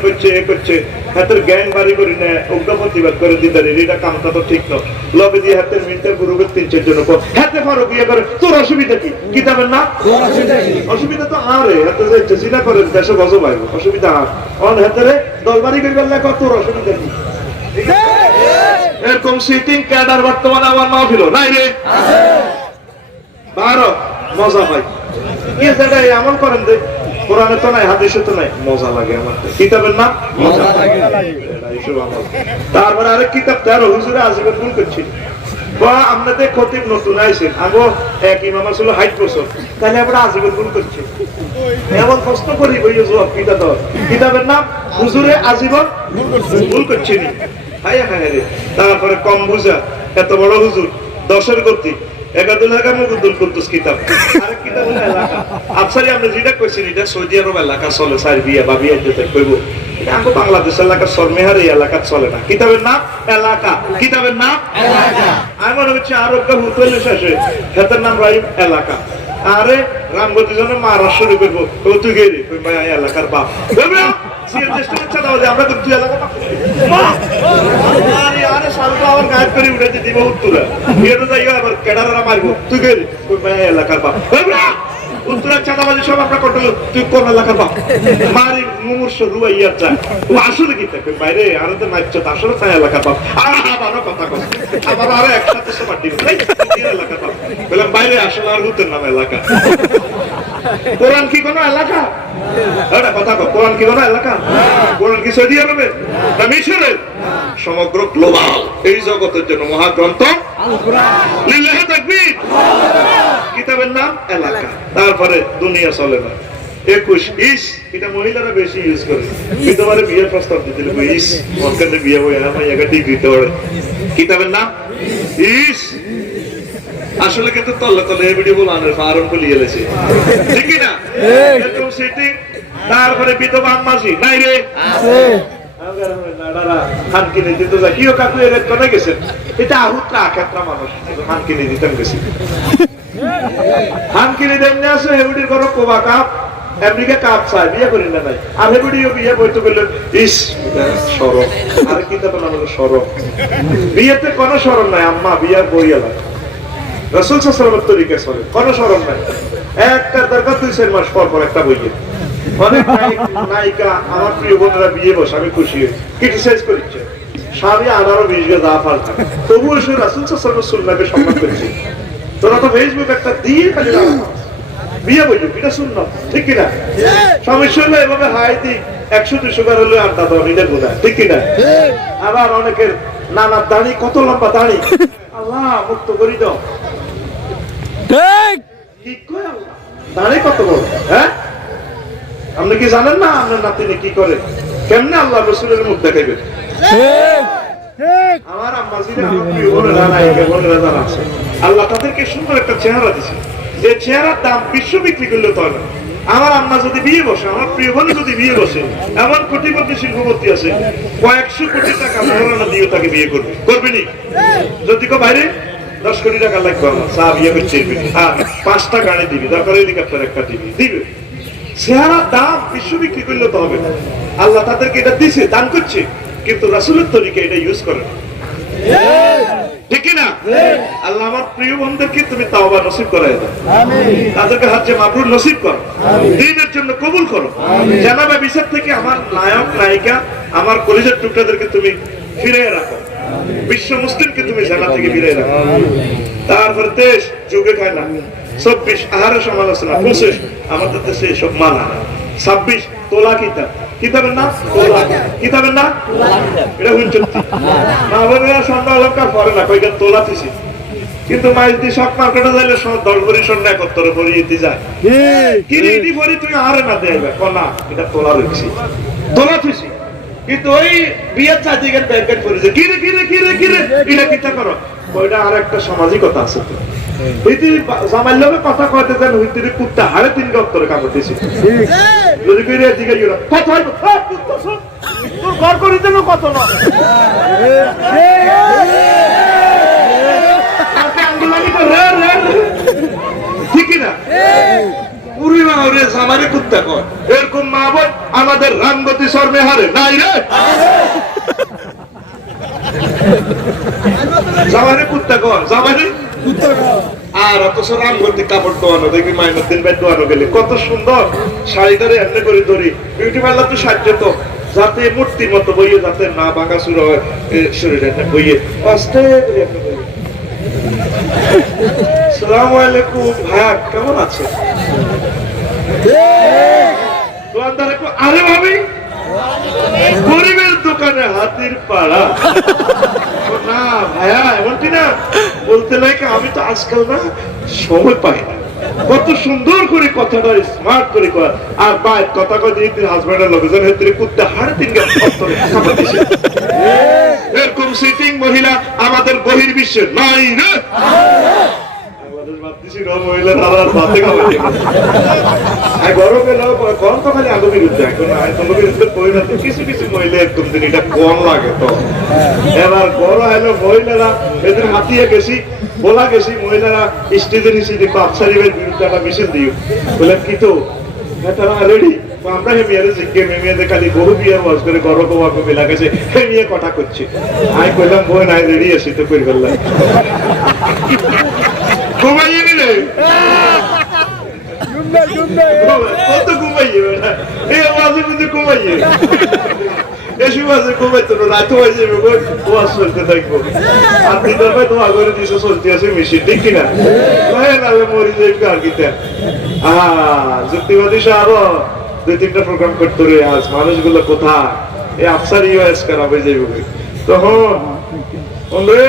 করছে হাতের জ্ঞান বাড়ি করি না অজ্ঞ প্রতিবাদ করে দিতে এটা কামটা তো ঠিক নয় লবে দিয়ে হাতের মিনিটে গুরুকে 3-4 জন হাতে পারো গিয়ে করে তোর অসুবিধা কি কিতাবের না অসুবিধা তো আরে হাতে যে জিনা করে দেশে গজব হয় অসুবিধা আর হাতে দলবাড়ি করবার লেখা তোর অসুবিধা কি এরকম সিটিং ক্যাডার বর্তমানে আমার মাহফিল নাই রে বারো মজা পাই কি সেটা এমন করেন যে কোরআনে তো নাই হাদিসে তো নাই মজা লাগে আমার কিতাবের নাম মজা লাগে তারপরে আরেক কিতাব তার হুজুরে আজীবন ভুল করছি বা আপনাদের খতিব নতুন আইছেন আগো এক ইমাম ছিল 60 বছর তাহলে আমরা আজীবন ভুল করছি এমন কষ্ট করি ওই জবাব কিতাবের নাম হুজুরে আজীবন ভুল করছি নি তারপরে কম বুঝা এত বড় হুজুর 10-এর গতি একাদুল হাকাম মুকুদ্দুল কুদ্দুস কিতাব আরেক কিতাব হলো এলাকা আফসারি আমরা যেটা কইছেন এটা সৌদি আরব এলাকা চলে সার্বিয়া বা বিয়া যেতে কইব এটা আমাদের বাংলাদেশ এলাকা সরমেহার এই এলাকা চলে না কিতাবের নাম এলাকা কিতাবের নাম এলাকা আমি মনে হচ্ছে আরো একটা হুতলে শেষে হেতার নাম রাইম এলাকা আরে রামগতি জন্য মারা শুরু করবো তুই গেলি তুই ভাই এলাকার বাপ আমরা তো তুই এলাকা আরে সালটা আমার গায়েব করে উঠেছে দিব উত্তরা এটা যাই আবার কেডারা মারবো তুই গেলি তুই ভাই এলাকার বাপ উত্তরার চাঁদাবাজি সব আপনার কন্ট্রোল তুই কোন এলাকার বাপ মারি মুমূর্ষ রুয়াইয়ার যায় ও আসলে কি থাকে বাইরে আরো তো নাচছ আসলে তাই এলাকার বাপ আবারও কথা কথা আবার আরো একসাথে সবার দিব এলাকার বাপ বললাম বাইরে আসলে আর হুতের নাম এলাকা কোরআন কি কোনো এলাকা কথা কো কোরআন কি কোনো এলাকা কোরআন কি সৌদি আরবের না মিশরের সমগ্র গ্লোবাল এই জগতের জন্য মহাগ্রন্থ আল কোরআন লিল্লাহি তাকবীর কিতাবের নাম এলাকা তারপরে দুনিয়া চলে না 21 এটা মহিলারা বেশি ইউজ করে তোমার বিয়ের প্রস্তাব দিতে লাগবে মক্কাতে বিয়ে হয়ে আমার জায়গা ডিগ্রি দিতে পারে কিতাবের নাম আসলে কিন্তু তলে তলে এই ভিডিও বলানোর ফারম বলি গেলেছে ঠিক কি না এরকম সিটিং তারপরে বিধবা আম্মাজি নাই রে আছে খান কিনে দিতে যায় কিও কাকু এর কোথায় গেছেন এটা আহুতরা আখাতরা মানুষ খান কিনে দিতেন গেছি খান কিনে দেন না আছে হেবুডির ঘর কোবা কাপ আমেরিকা কাপ চাই বিয়ে করি না নাই আর হেবুডিও বিয়ে বইতে বললেন ইস শরম আর কি তো না হলো শরম বিয়েতে কোনো শরম নাই আম্মা বিয়ার বই এলাকা রাসূল সাল্লাল্লাহু আলাইহি তরিকা চলে কোনো শরম নাই একটা দরকার 2-4 মাস পর পর একটা বইয়ে অনেক নায়িকা আমার প্রিয় বোনেরা বিয়ে বসে আমি খুশি হই ক্রিটিসাইজ করছে স্বামী 18-20 গজ আফাল তবুও সে রাসূল সাল্লাল্লাহু আলাইহি ওয়াসাল্লামকে সম্মান করেছে তোরা তো ফেসবুক একটা দিয়ে খালি বিয়ে বইলো এটা সুন্নাত ঠিক কি না সমস্যা হলো এভাবে হাই দি 100-200 বার হলো আড্ডা দাও এটা গুনাহ ঠিক কি না আবার অনেকের নানা দাড়ি কত লম্বা দাড়ি আল্লাহ মুক্ত করি দাও ঠিক ঠিক কই আল্লাহ দাড়ি কত বড় হ্যাঁ আপনি কি জানেন না আপনার নাতিনি কি করে কেমনে আল্লাহ রাসূলের মুখ দেখাইবে ঠিক ঠিক আমার আম্মাজিরা আমার প্রিয় বোনেরা নায়িকা বোনেরা যারা আছে আল্লাহ তাদেরকে সুন্দর একটা চেহারা দিয়েছে যে চেহারার দাম বিশ্ব বিক্রি করলে তো না আমার আম্মা যদি বিয়ে বসে আমার প্রিয় বোন যদি বিয়ে বসে এমন কোটিপতি শিল্পপতি আছে কয়েকশো কোটি টাকা মহারণা দিয়ে তাকে বিয়ে করবে করবে নি যদি কো বাইরে 10 কোটি টাকা লাগবে আমার চা বিয়ে করছে আর 5টা গাড়ি দিবি দরকার হেলিকপ্টার একটা দিবি দিবে চেহারার দাম বিশ্ব বিক্রি করলে তো হবে আল্লাহ তাদেরকে এটা দিছে দান করছে কিন্তু রাসূলের তরিকা এটা ইউজ করে ঠিক না আল্লাহ আমার প্রিয় বন্ধুদেরকে তুমি তাওবা নসিব করায় দাও আমিন তাদেরকে হজ্জে মাবরুর নসিব করো আমিন দ্বীনের জন্য কবুল করো আমিন জানাবা বিচার থেকে আমার নায়ক নায়িকা আমার কলিজার টুকরাদেরকে তুমি ফিরিয়ে রাখো আমিন বিশ্ব মুসলিমকে তুমি জান্নাত থেকে ফিরিয়ে রাখো আমিন তারপর দেশ যুগে খায় না 24 আহারে সমালোচনা 25 আমাদের দেশে সব মানা 26 তোলা কিতাব কিতাবের নাম তোলা কিতাবের নাম এটা হুঞ্চুত্তি না বলেরা স্বর্ণ অলংকার পরে না কইটা তোলা দিছি কিন্তু মাইল দি শক মার্কেটে যাইলে সব দলবরি স্বর্ণ একত্রে পরিয়ে দি যায় কি রে দি পরি তুই আরে না দেবে কোনা এটা তোলা রইছি তোলা দিছি কিন্তু ওই বিয়ের চাইতে গেল ব্যাংকেট করেছে কি রে কি রে কি রে কি রে এটা কিতা করো ওইটা আর একটা সামাজিকতা আছে তো হইতে জামাইল লোকে কথা কইতে দেন হইতে কুত্তা হাড়ে 3 গত্তরে কামড় দিছি ঠিক যদি কইরে দিকে ইরা কত হয় কুত্তা সব তোর ঘর করি দেন কত না ঠিক না পুরি মাহরে জামারে কুত্তা কয় এরকম মা বোন আমাদের রামগতি শর্মে হারে নাই রে জামারে কুত্তা কয় জামারে কুত্তা কয় আর অথচ রামগতি কাপড় দোয়ানো দেখবি মাইনুদ্দিন ভাই দোয়ানো গেলে কত সুন্দর শাড়িটারে এমনি করে ধরি বিউটি পার্লার তো সাজ্জাত যাতে মূর্তির মতো বইয়ে যাতে না ভাঙা শুরু হয় শরীরটা বইয়ে আস্তে করে এমনি বইয়ে আসসালামু আলাইকুম ভাইয়া কেমন আছেন আরে ভাবি গরিবের দোকানে হাতির পাড়া না ভাইয়া এমনটি না বলতে লাগে আমি তো আজকাল না সময় পাই না কত সুন্দর করে কথাটা স্মার্ট করে কয় আর বাইর কথা কয় দিয়ে হাজব্যান্ডের লোকজন হেতরে কুত্তে হাড় তিন এরকম সিটিং মহিলা আমাদের বহির্বিশ্বে নাই রে কিছু কিছু মহিলা একদম এটা কম লাগে তো এবার বড় হলো মহিলারা এদের হাতিয়ে গেছি বলা গেছি মহিলারা স্টেজে নিচে দেখো আফসারিবের বিরুদ্ধে একটা মিছিল দিও বলে কি তো তারা রেডি আমরা হেমিয়ারে জিজ্ঞে মেমিয়াদের খালি বহু বিয়ে ওয়াজ করে গরম হওয়া কবি লাগাছে হেমিয়ে কথা করছে আমি কইলাম বই নাই রেডি আছি তো করে ফেললাম ঘুমাইয়ে নিলে কত ঘুমাইয়ে এই আওয়াজে বুঝে ঘুমাইয়ে এসব আছে ঘুমাইতো না রাত হয়ে যাবে ওয়াজ চলতে থাকবো আর দিদার ভাই তোমার ঘরে দিশে চলতে আছে মেশিন ঠিক কিনা আমি মরি যাই আর কিতা যুক্তিবাদী আরো 2-3টা প্রোগ্রাম করতে রে আজ মানুষগুলো কোথায় এই আফসার ইউএস করা হয়ে যাবে তখন বলবে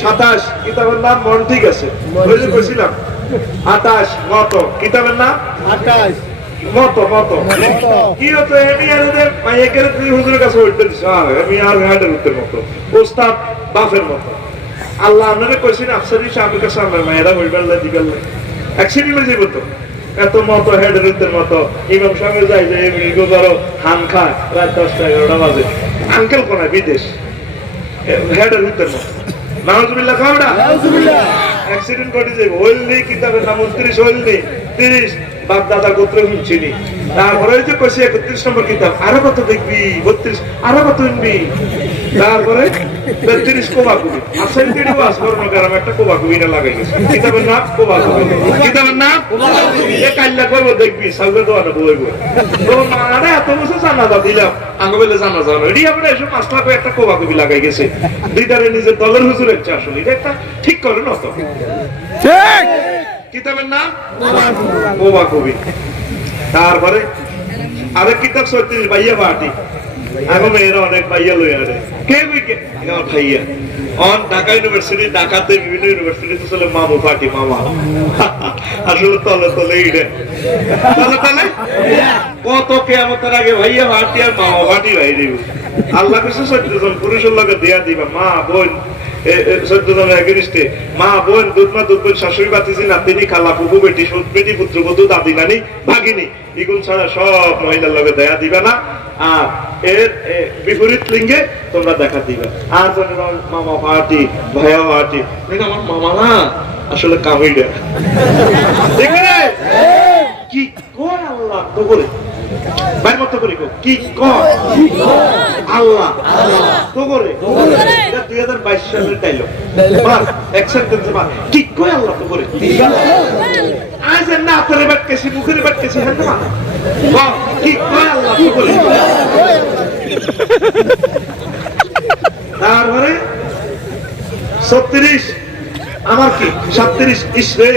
27 কিতাবের নাম মন ঠিক আছে ওই যে কইছিলাম 28 মত কিতাবের নাম 28 মত কি হতো এমিয়ারদের মাইকের তুই হুজুরের কাছে উঠতে দিছ এমিয়ার হাটের উত্তর মতো ওস্তাদ বাফের মতো আল্লাহ আপনারা কইছেন আফসারি সাহেবের কাছে আমরা মায়েরা হইবাল্লা দিবাল্লা অ্যাকচুয়ালি যাইব তো এত মতো হেডের উত্তর মতো ইমাম সাহেব যাই যে এমনি ধরো হান খায় রাত 10টা-11টা বাজে আঙ্কেল কোনায় বিদেশ হেডের উত্তর মতো নাউজুবিল্লাহ খাওয়া অ্যাক্সিডেন্ট ঘটে যাবে হইলনি কিতাবের নাম 29 হইলনি 30 বাপ দাদা গোত্র শুনছিনি তারপরে যে কইছে 31 নম্বর কিতাব আরো কত দেখবি 32 আরো কত শুনবি তারপরে 33 কোবা কবি আসেন তিড়ি ওয়াজ করনো গরম একটা কোবা কবি না লাগাই গেছে কিতাবের নাম কোবা কবি কিতাবের নাম কোবা কবি এ কাইল্লা করব দেখবি সালবে দোয়ানো বইব তো মারা এত বছর জানাজা দিলাম আঙ্গো বলে জানাজা হলো এডি আমরা এসব মাসলা করে একটা কোবা কবি লাগাই গেছে দিদারে নিজের দলের হুজুরের চা আসলে এটা একটা ঠিক করে না তো ঠিক কিতাবের নাম কোবা কবি তারপরে আরেক কিতাব 36 ভাইয়া বাটি আগে মেয়েরা অনেক ভাইয়া লই আরে কে ভাইয়া অন ঢাকা ইউনিভার্সিটি ঢাকাতে বিভিন্ন ইউনিভার্সিটিতে চলে মামু পার্টি মামা আসলে তলে তলে ইডে তলে কত কেয়ামতের আগে ভাইয়া পার্টি আর মামা পার্টি ভাই দিব আল্লাহ কিছু 14 জন পুরুষের লগে দেয়া দিবা মা বোন 14 জনের এগেইনস্টে মা বোন দুধ বোন শাশুড়ি বাতিছি নাতিনি খালা ফুফু বেটি সুত বেটি পুত্রবধূ দাদি নানি ভাগিনী এগুলো ছাড়া সব মহিলার লগে দেয়া দিবে না আর এর বিপরীত লিঙ্গে তোমরা দেখা দিবে আর মামা পার্টি ভাইয়া পার্টি আমার মামা না আসলে কামিডা দেখবে কি কোন আল্লাহ তো বলে ভাই মত করি কি কোন আল্লাহ তো করে এটা 2022 সালের ডায়লগ বাস এক সেন্টেন্সে বাস কি কোন আল্লাহ তো করে আজ না তোরে বাট কেসি মুখের বাট কেসি হ্যাঁ না বাহ কি কোন আল্লাহ তো করে তারপরে 36 আমার কি 37 ইসরে